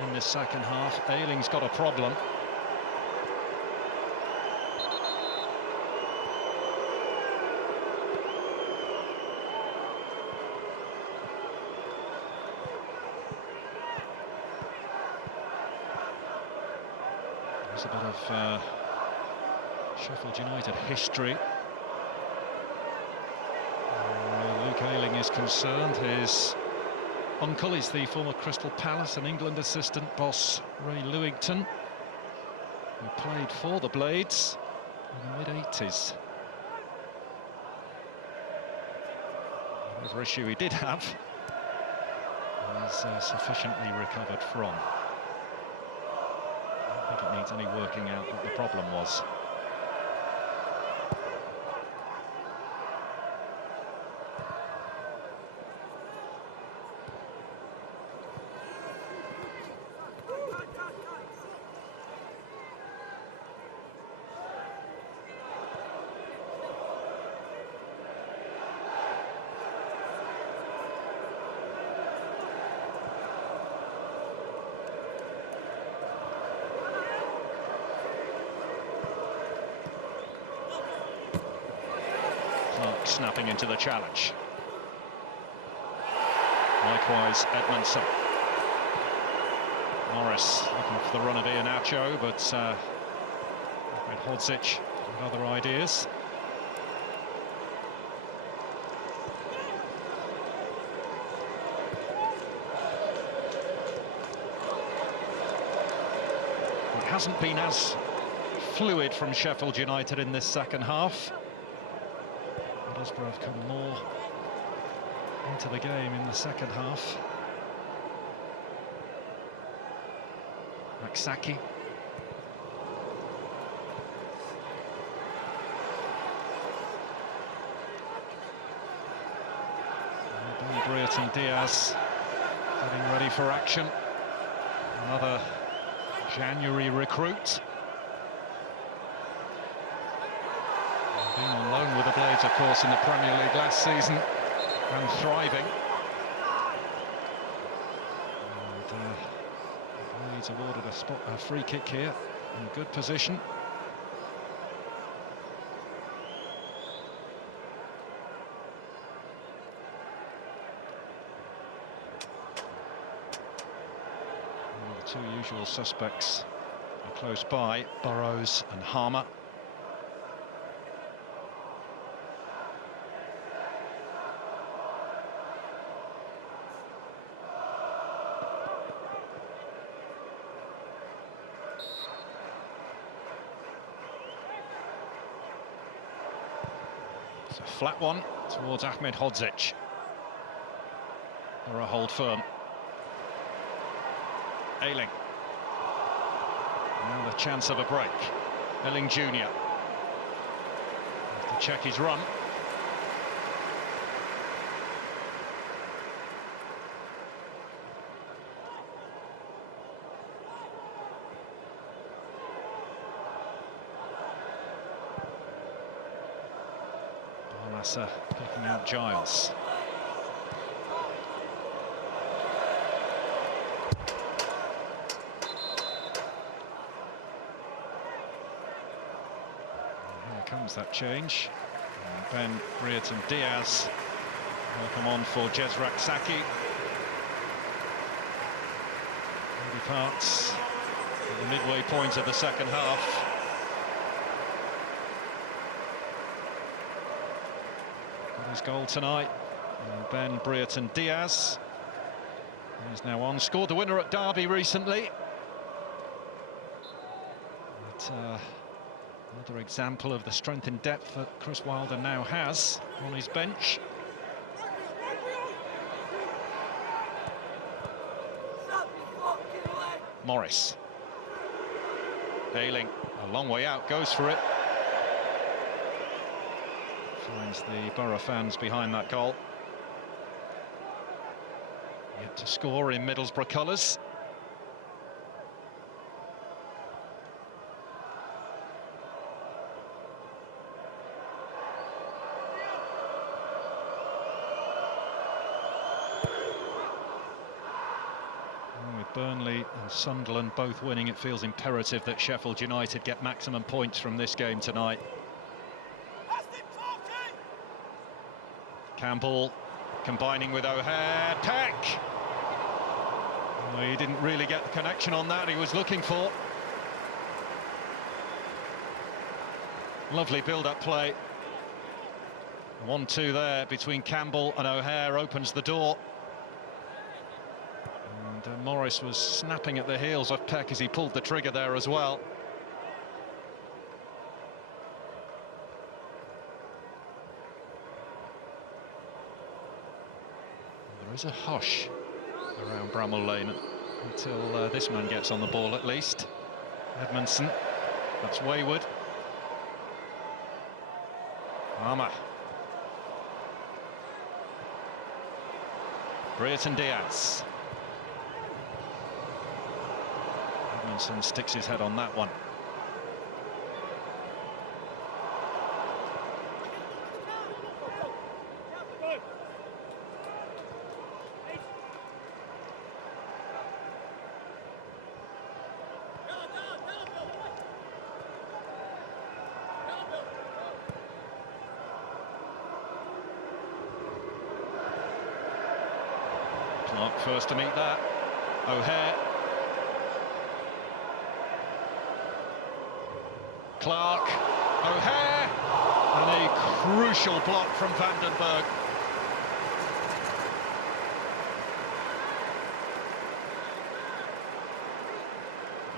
in this second half. Ayling's got a problem. There's a bit of Sheffield United history. Where Luke Ayling is concerned, his uncle is the former Crystal Palace and England assistant boss Ray Lewington, who played for the Blades in the mid-80s. Whatever issue he did have, he's sufficiently recovered from. I don't think it needs any working out what the problem was. Snapping into the challenge. Likewise, Edmondson. Morris looking for the run of Iheanacho, but Hodzic with other ideas. It hasn't been as fluid from Sheffield United in this second half. Middlesbrough have come more into the game in the second half. Saki. Brereton Diaz getting ready for action. Another January recruit. Been on loan with the Blades, of course, in the Premier League last season and thriving. Leeds awarded a free kick here in good position. And the two usual suspects are close by, Burrows and Harmer. It's a flat one towards Ahmed Hodzic. Or a hold firm. Ayling. Now the chance of a break. Ayling Jr. Has to check his run. Picking out Giles. And here comes that change. And Ben Brereton Diaz will come on for Jezrak Saki. He departs at the midway point of the second half. His goal tonight, and Ben Brereton Diaz is now on. Scored the winner at Derby recently. But, another example of the strength and depth that Chris Wilder now has on his bench. Morris. Ayling, a long way out, goes for it. Finds the Borough fans behind that goal. Yet to score in Middlesbrough colours. And with Burnley and Sunderland both winning, it feels imperative that Sheffield United get maximum points from this game tonight. Campbell combining with O'Hare. Peck! Well, he didn't really get the connection on that he was looking for. Lovely build-up play. 1-2 there between Campbell and O'Hare opens the door. And Morris was snapping at the heels of Peck as he pulled the trigger there as well. There is a hush around Bramall Lane until this man gets on the ball at least. Edmondson, that's wayward. Armour. Brereton Diaz. Edmondson sticks his head on that one. Clark first to meet that. O'Hare. Clark. O'Hare, and a crucial block from Vandenberg.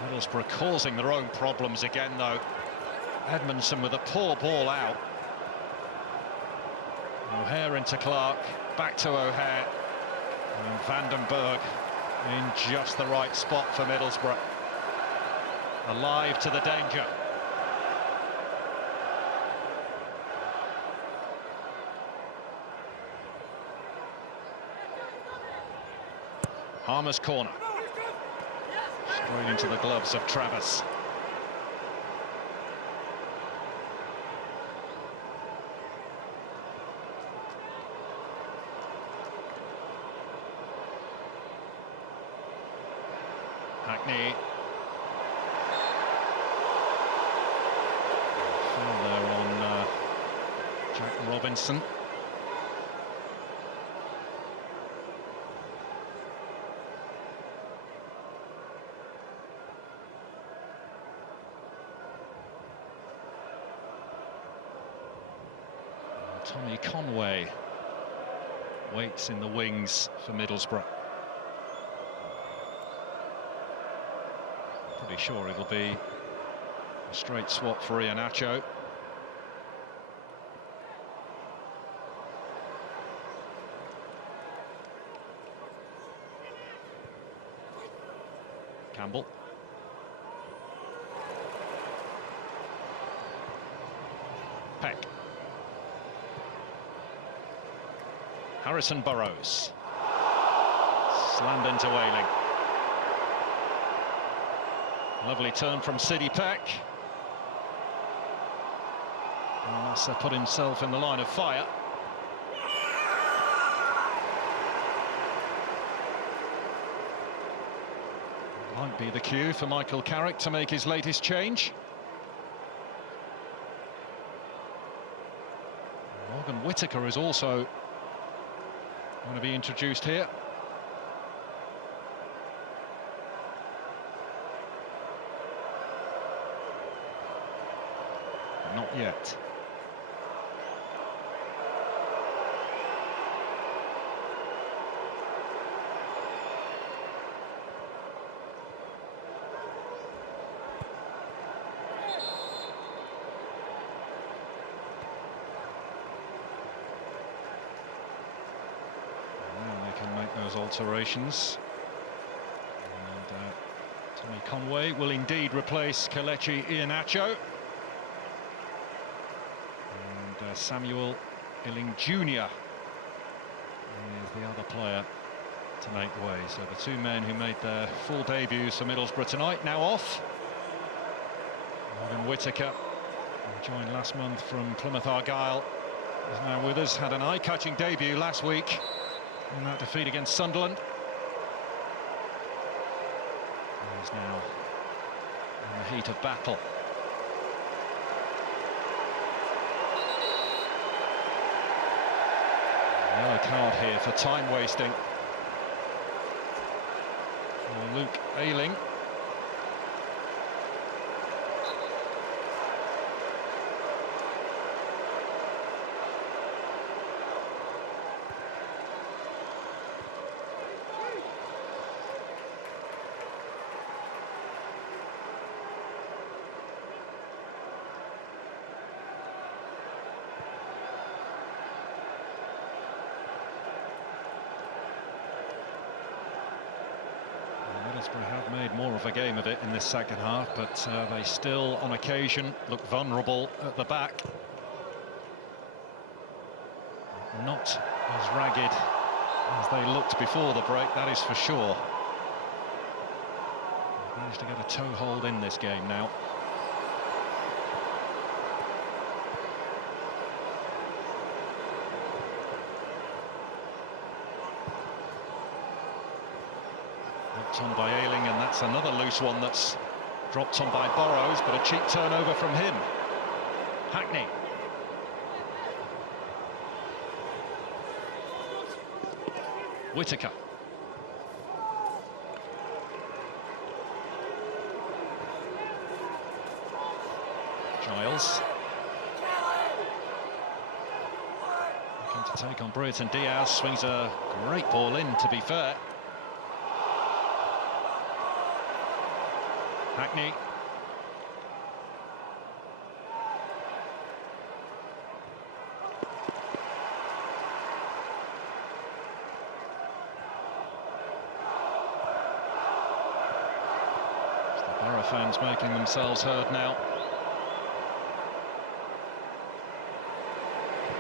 Middlesbrough causing their own problems again, though. Edmondson with a poor ball out. O'Hare into Clark, back to O'Hare, and Vandenberg in just the right spot for Middlesbrough. Alive to the danger. Harmer's corner. Straight into the gloves of Travers. Hackney. Foul there on Jack Robinson. Tommy Conway waits in the wings for Middlesbrough. Pretty sure it'll be a straight swap for Iheanacho. Campbell. Peck. Harrison Burrows. Slammed into Ayling. Lovely turn from Sidney Peck. Massa put himself in the line of fire. Might be the cue for Michael Carrick to make his latest change. Morgan Whittaker is also going to be introduced here. Not yet. Those alterations, and Tommy Conway will indeed replace Kelechi Iheanacho, and Samuel Illing Jr. is the other player to make way. So the two men who made their full debuts for Middlesbrough tonight now off. Morgan Whittaker, who joined last month from Plymouth Argyle, is now with us. Had an eye-catching debut last week in that defeat against Sunderland. He's now in the heat of battle. Yellow card here for time wasting for Luke Ayling. Middlesbrough have made more of a game of it in this second half, but they still, on occasion, look vulnerable at the back. Not as ragged as they looked before the break, that is for sure. They've managed to get a toe hold in this game now. On by Ayling, and that's another loose one that's dropped on by Burrows, but a cheap turnover from him. Hackney. Whittaker. Giles. Looking to take on Brereton Diaz. Swings a great ball in, to be fair. Hackney. Borough fans making themselves heard now.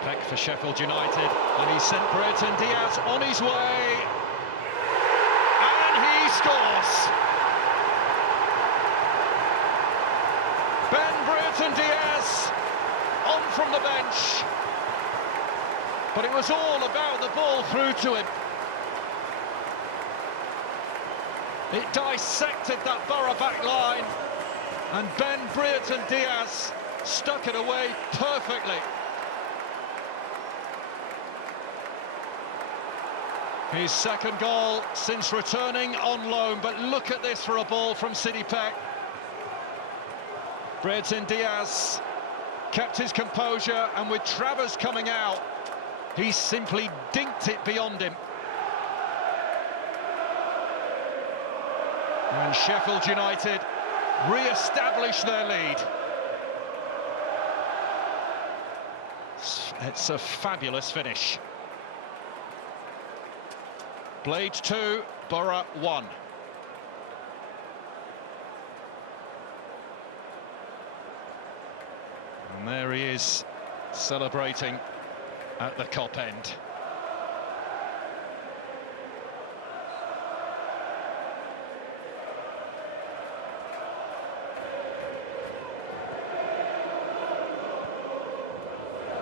Peck for Sheffield United, and he sent Brereton Diaz on his way, and he scores! Brereton Diaz on from the bench, but it was all about the ball through to him. It dissected that Borough back line, and Brereton Diaz stuck it away perfectly. His second goal since returning on loan, but look at this for a ball from City Peck. Brereton Diaz kept his composure, and with Travers coming out, he simply dinked it beyond him. And Sheffield United re-establish their lead. It's a fabulous finish. Blades 2, Borough 1. And there he is, celebrating at the Kop end.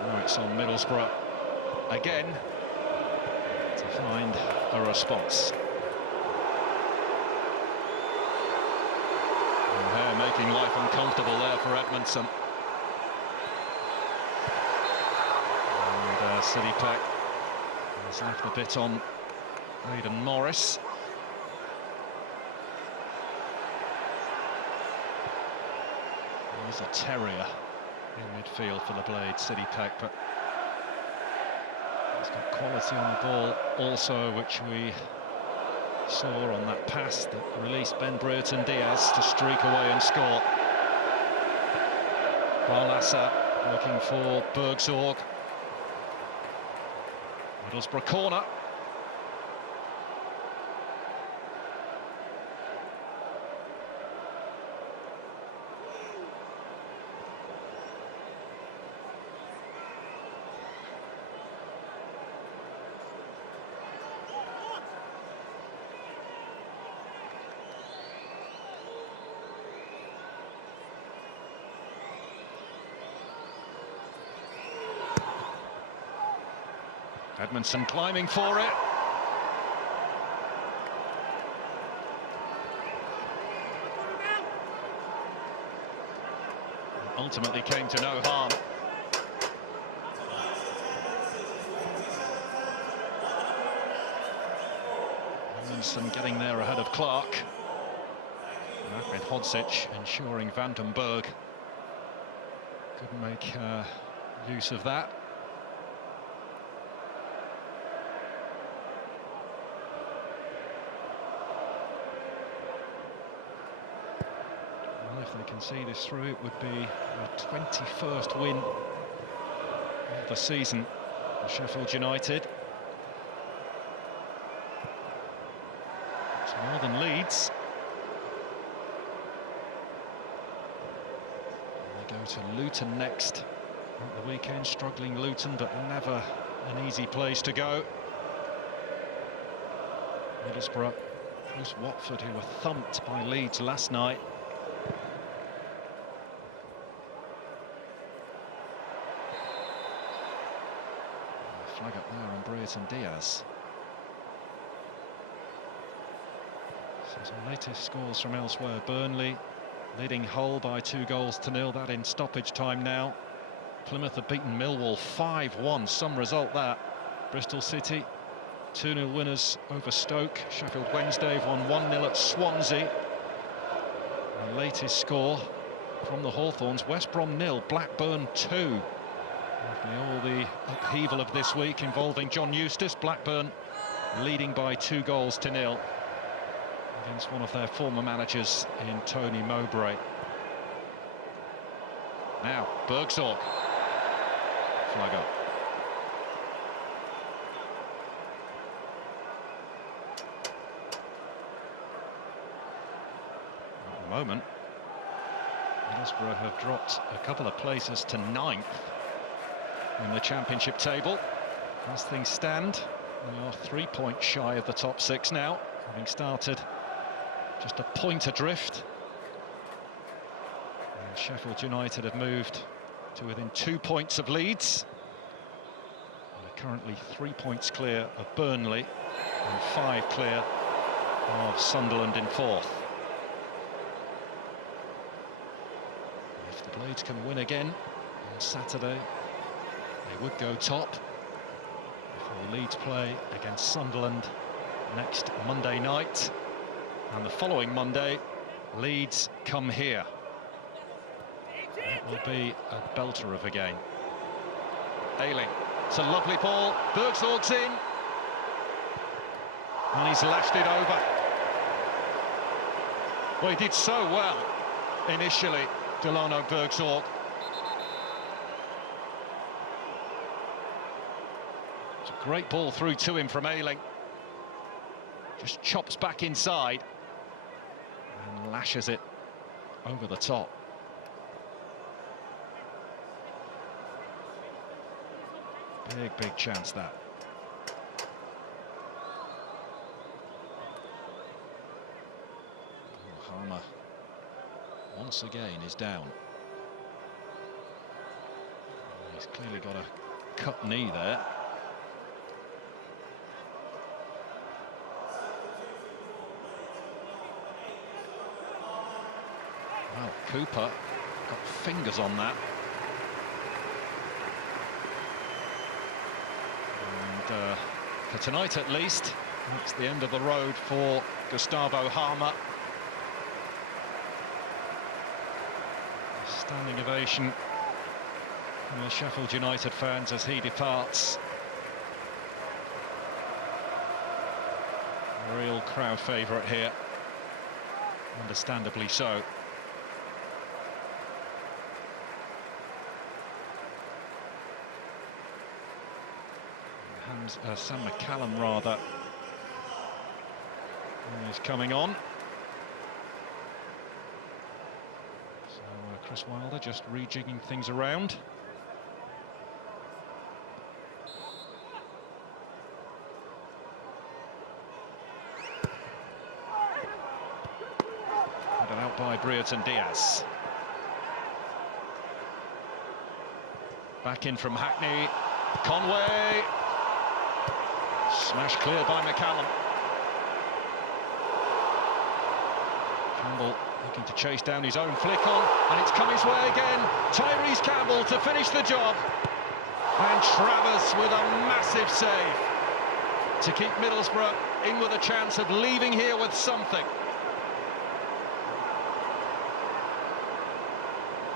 Now it's on Middlesbrough again to find a response. And they're making life uncomfortable there for Edmondson. And City Peck has left a bit on Aidan Morris. He's a terrier in midfield for the Blades, City Peck, but he's got quality on the ball also, which we saw on that pass that released Brereton Diaz to streak away and score. Barlassa looking for Bergzorg. Middlesbrough corner. Edmondson climbing for it. Ultimately came to no harm. Edmondson getting there ahead of Clark. And Hodzic ensuring Vandenberg couldn't make use of that. If they can see this through, it would be their 21st win of the season for Sheffield United. It's more than Leeds. And they go to Luton next at the weekend. Struggling Luton, but never an easy place to go. Middlesbrough plus Watford, who were thumped by Leeds last night. Flag up there on Brereton Diaz. So some latest scores from elsewhere. Burnley leading Hull by 2-0, that in stoppage time now. Plymouth have beaten Millwall 5-1, some result that. Bristol City 2-0 winners over Stoke. Sheffield Wednesday have won 1-0 at Swansea. The latest score from the Hawthorns. West Brom 0, Blackburn 2. After all the upheaval of this week involving John Eustace, Blackburn leading by 2-0 against one of their former managers in Tony Mowbray. Now, Bergsorg. Flag up. At the moment, Middlesbrough have dropped a couple of places to 9th in the championship table. As things stand, they are 3 points shy of the top 6 now, having started just a point adrift. And Sheffield United have moved to within 2 points of Leeds. They're currently 3 points clear of Burnley and 5 clear of Sunderland in 4th. If the Blades can win again on Saturday, they would go top before Leeds play against Sunderland next Monday night. And the following Monday, Leeds come here. It will be a belter of a game. Ayling, it's a lovely ball. Bergsorg's in. And he's lashed it over. Well, he did so well initially, Delano Bergsorg. It's a great ball through to him from Ayling. Just chops back inside and lashes it over the top. Big chance, that. Oh, Harmer once again is down. He's clearly got a cut knee there. Well, Cooper got fingers on that. And for tonight at least, that's the end of the road for Gustavo Harmer. Standing ovation from the Sheffield United fans as he departs. A real crowd favourite here, understandably so. Sam McCallum, rather, is coming on. So Chris Wilder just rejigging things around. Headed out by Brereton Diaz. Back in from Hackney. Conway. Smashed clear by McCallum. Campbell looking to chase down his own flick on, and it's come his way again. Tyrese Campbell to finish the job. And Travers with a massive save to keep Middlesbrough in with a chance of leaving here with something.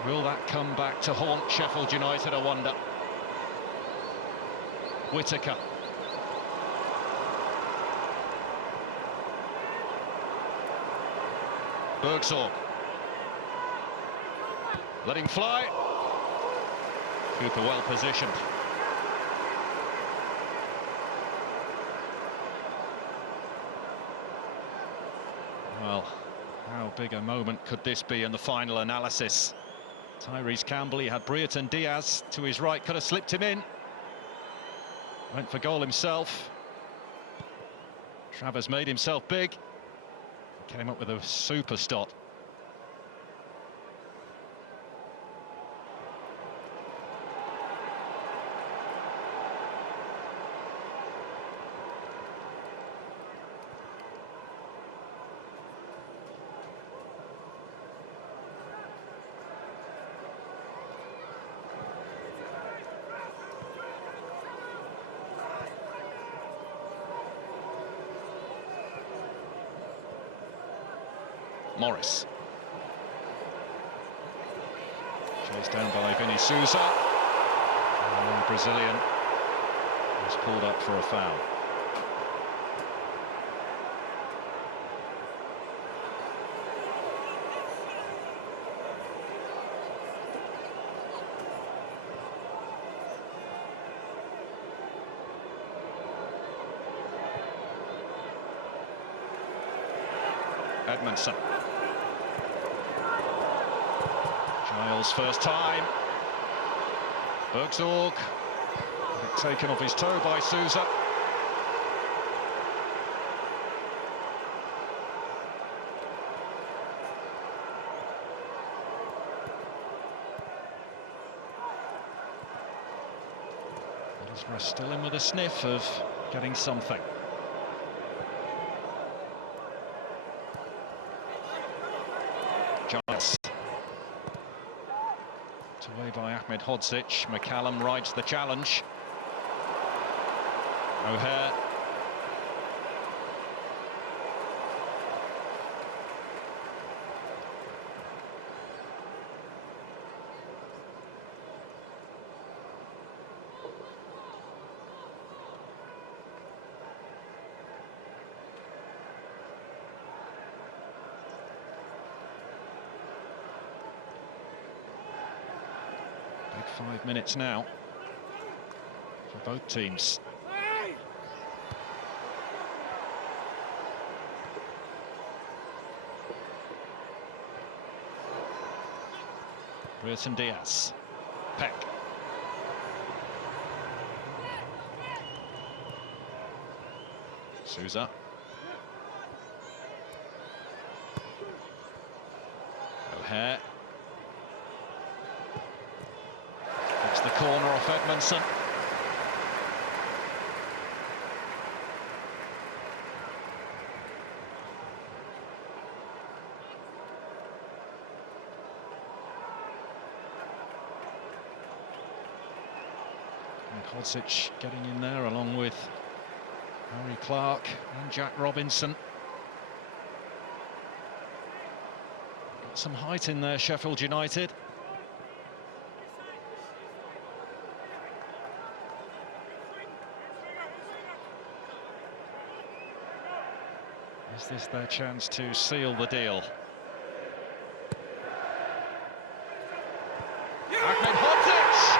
Will that come back to haunt Sheffield United, I wonder? Whittaker. Bergsorg. Letting fly. Cooper well positioned. Well, how big a moment could this be in the final analysis? Tyrese Campbell, he had Brereton Diaz to his right, could have slipped him in. Went for goal himself. Travers made himself big. Came up with a super stop. Morris. Chased down by Vini Souza. And the Brazilian was pulled up for a foul. Edmondson. Giles first time. Bergzorg. Taken off his toe by Souza. Middlesbrough still in with a sniff of getting something. Giles. Away by Ahmed Hodzic. McCallum rides the challenge. O'Hare. Big 5 minutes now for both teams. Brereton Diaz. Peck. Souza. O'Hare. It's the corner off Edmondson. Hodzic getting in there along with Harry Clark and Jack Robinson. Got some height in there, Sheffield United. Is this their chance to seal the deal? Ahmed Hodzic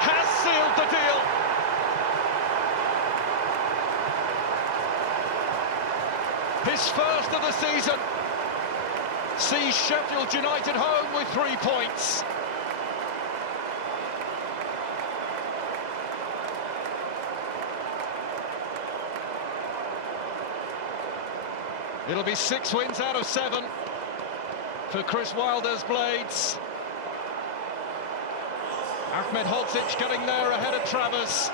has sealed the deal. His first of the season sees Sheffield United home with 3 points. It'll be 6 wins out of 7 for Chris Wilder's Blades. Ahmed Hodzic getting there ahead of Travers.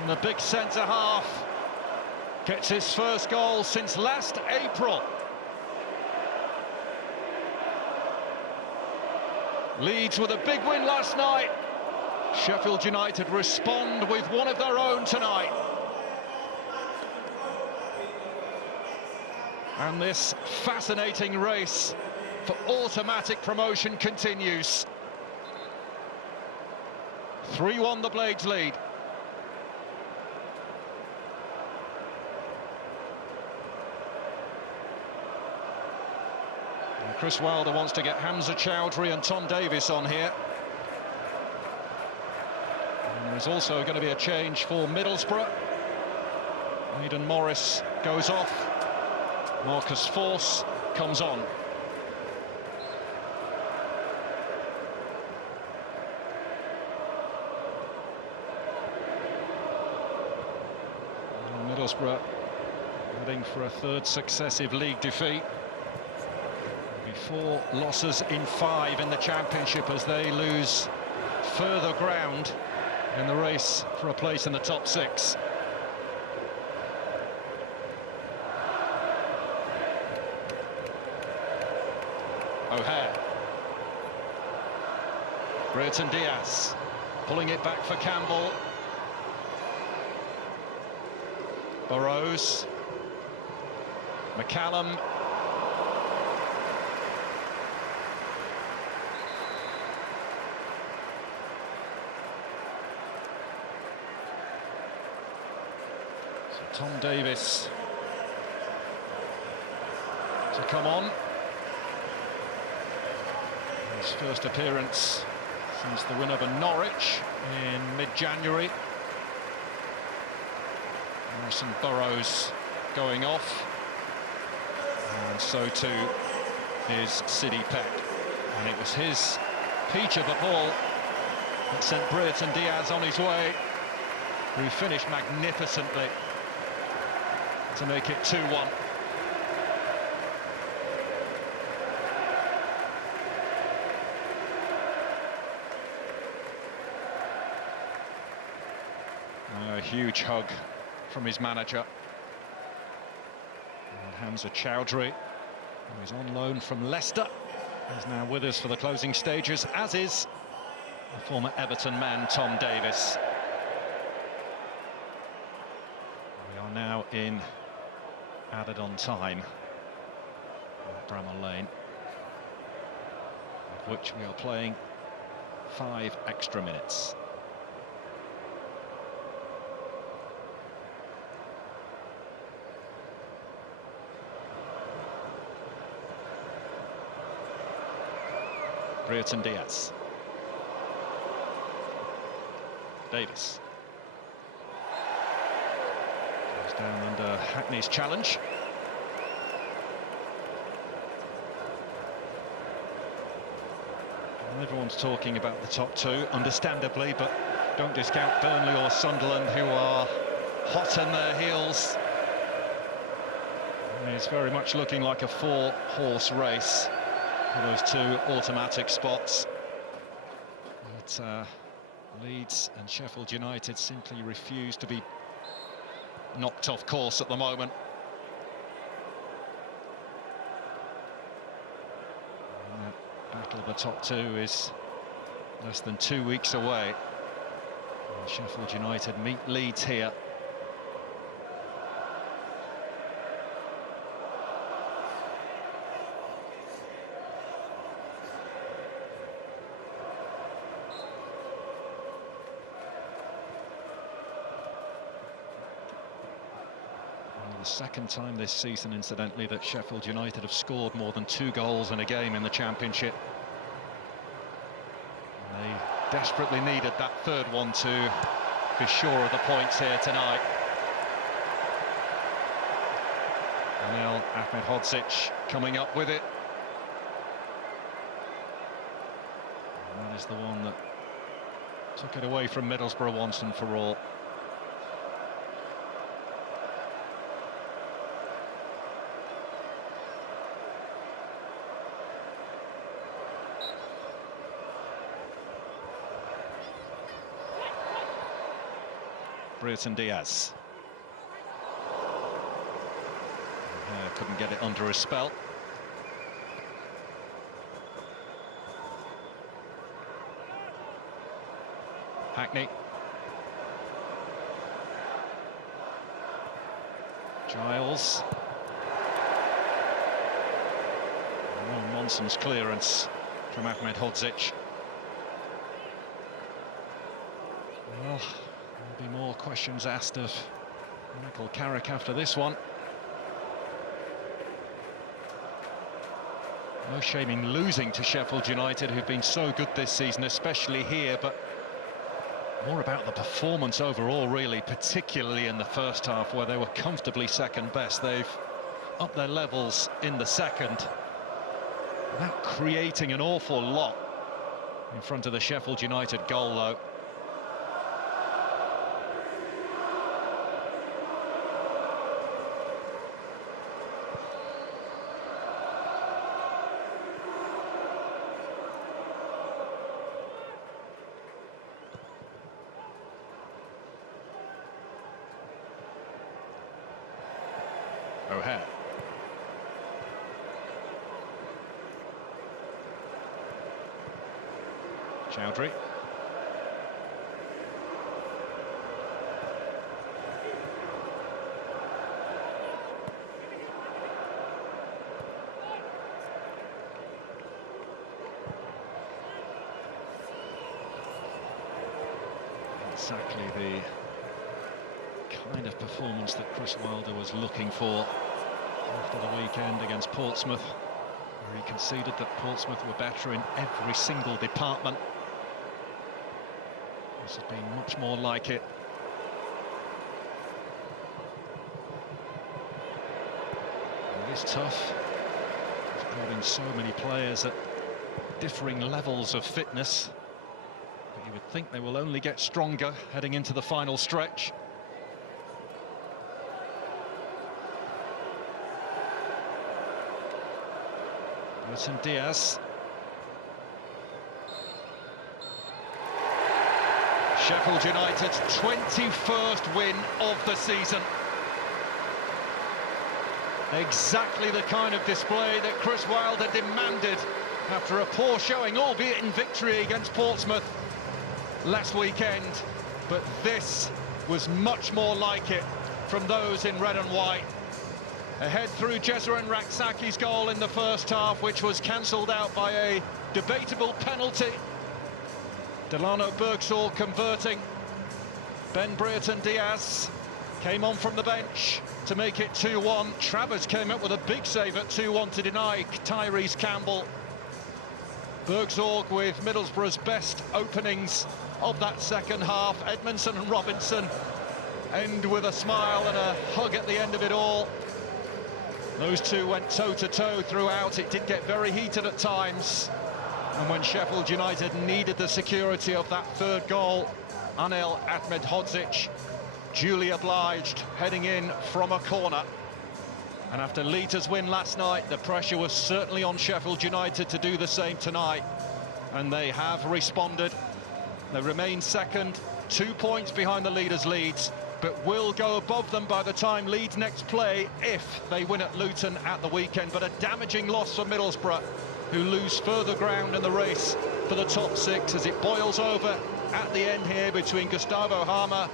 And the big centre-half gets his first goal since last April. Leeds with a big win last night. Sheffield United respond with one of their own tonight. And this fascinating race for automatic promotion continues. 3-1 the Blades lead. And Chris Wilder wants to get Hamza Chowdhury and Tom Davis on here. And there's also going to be a change for Middlesbrough. Aidan Morris goes off. Marcus Force comes on. And Middlesbrough heading for a 3rd successive league defeat. 4 losses in 5 in the Championship as they lose further ground in the race for a place in the top 6. O'Hare. Brereton Diaz pulling it back for Campbell. Burrows. McCallum. So Tom Davies to come on. His first appearance since the win over Norwich in mid-January. Harrison Burrows going off, and so too is City Peck. And it was his peach of a ball that sent Brereton Diaz on his way, who finished magnificently to make it 2-1. A huge hug from his manager. And Hamza Chowdhury, who is on loan from Leicester, is now with us for the closing stages, as is the former Everton man Tom Davies. We are now in added on time at Bramall Lane, of which we are playing 5 extra minutes. Brereton Diaz. Davis. Goes down under Hackney's challenge. Well, everyone's talking about the top 2, understandably, but don't discount Burnley or Sunderland, who are hot on their heels. And it's very much looking like a 4-horse race for those 2 automatic spots. But Leeds and Sheffield United simply refuse to be knocked off course at the moment. And that battle of the top 2 is less than 2 weeks away. And Sheffield United meet Leeds here. The second time this season, incidentally, that Sheffield United have scored more than 2 goals in a game in the Championship. And they desperately needed that third one to be sure of the points here tonight. And now Ahmedhodzic coming up with it. And that is the one that took it away from Middlesbrough once and for all. Brereton Diaz. Couldn't get it under his spell. Hackney. Giles. No nonsense clearance from Ahmedhodzic. Well, there'll be more questions asked of Michael Carrick after this one. No shame in losing to Sheffield United, who've been so good this season, especially here, but more about the performance overall, really, particularly in the first half, where they were comfortably second best. They've upped their levels in the second, without creating an awful lot in front of the Sheffield United goal, though. O'Hare. Chowdhury. exactly the kind of performance that Chris Wilder was looking for after the weekend against Portsmouth, where he conceded that Portsmouth were better in every single department. This has been much more like it. It is tough. He's brought in so many players at differing levels of fitness, but you would think they will only get stronger heading into the final stretch. Burton Diaz. Sheffield United's 21st win of the season. Exactly the kind of display that Chris Wilder demanded after a poor showing, albeit in victory against Portsmouth last weekend. But this was much more like it from those in red and white. Ahead through Jezeren Raksaki's goal in the first half, which was cancelled out by a debatable penalty. Delano Bergsall converting. Ben Brereton Diaz came on from the bench to make it 2-1. Travers came up with a big save at 2-1 to deny Tyrese Campbell. Bergsall with Middlesbrough's best openings of that second half. Edmondson and Robinson end with a smile and a hug at the end of it all. Those two went toe-to-toe throughout. It did get very heated at times. And when Sheffield United needed the security of that third goal, Anel Ahmedhodzic duly obliged, heading in from a corner. And after Leita's win last night, the pressure was certainly on Sheffield United to do the same tonight. And they have responded. They remain second, 2 points behind the leaders' Leeds, but will go above them by the time Leeds next play if they win at Luton at the weekend. But a damaging loss for Middlesbrough, who lose further ground in the race for the top six as it boils over at the end here between Gustavo Harmer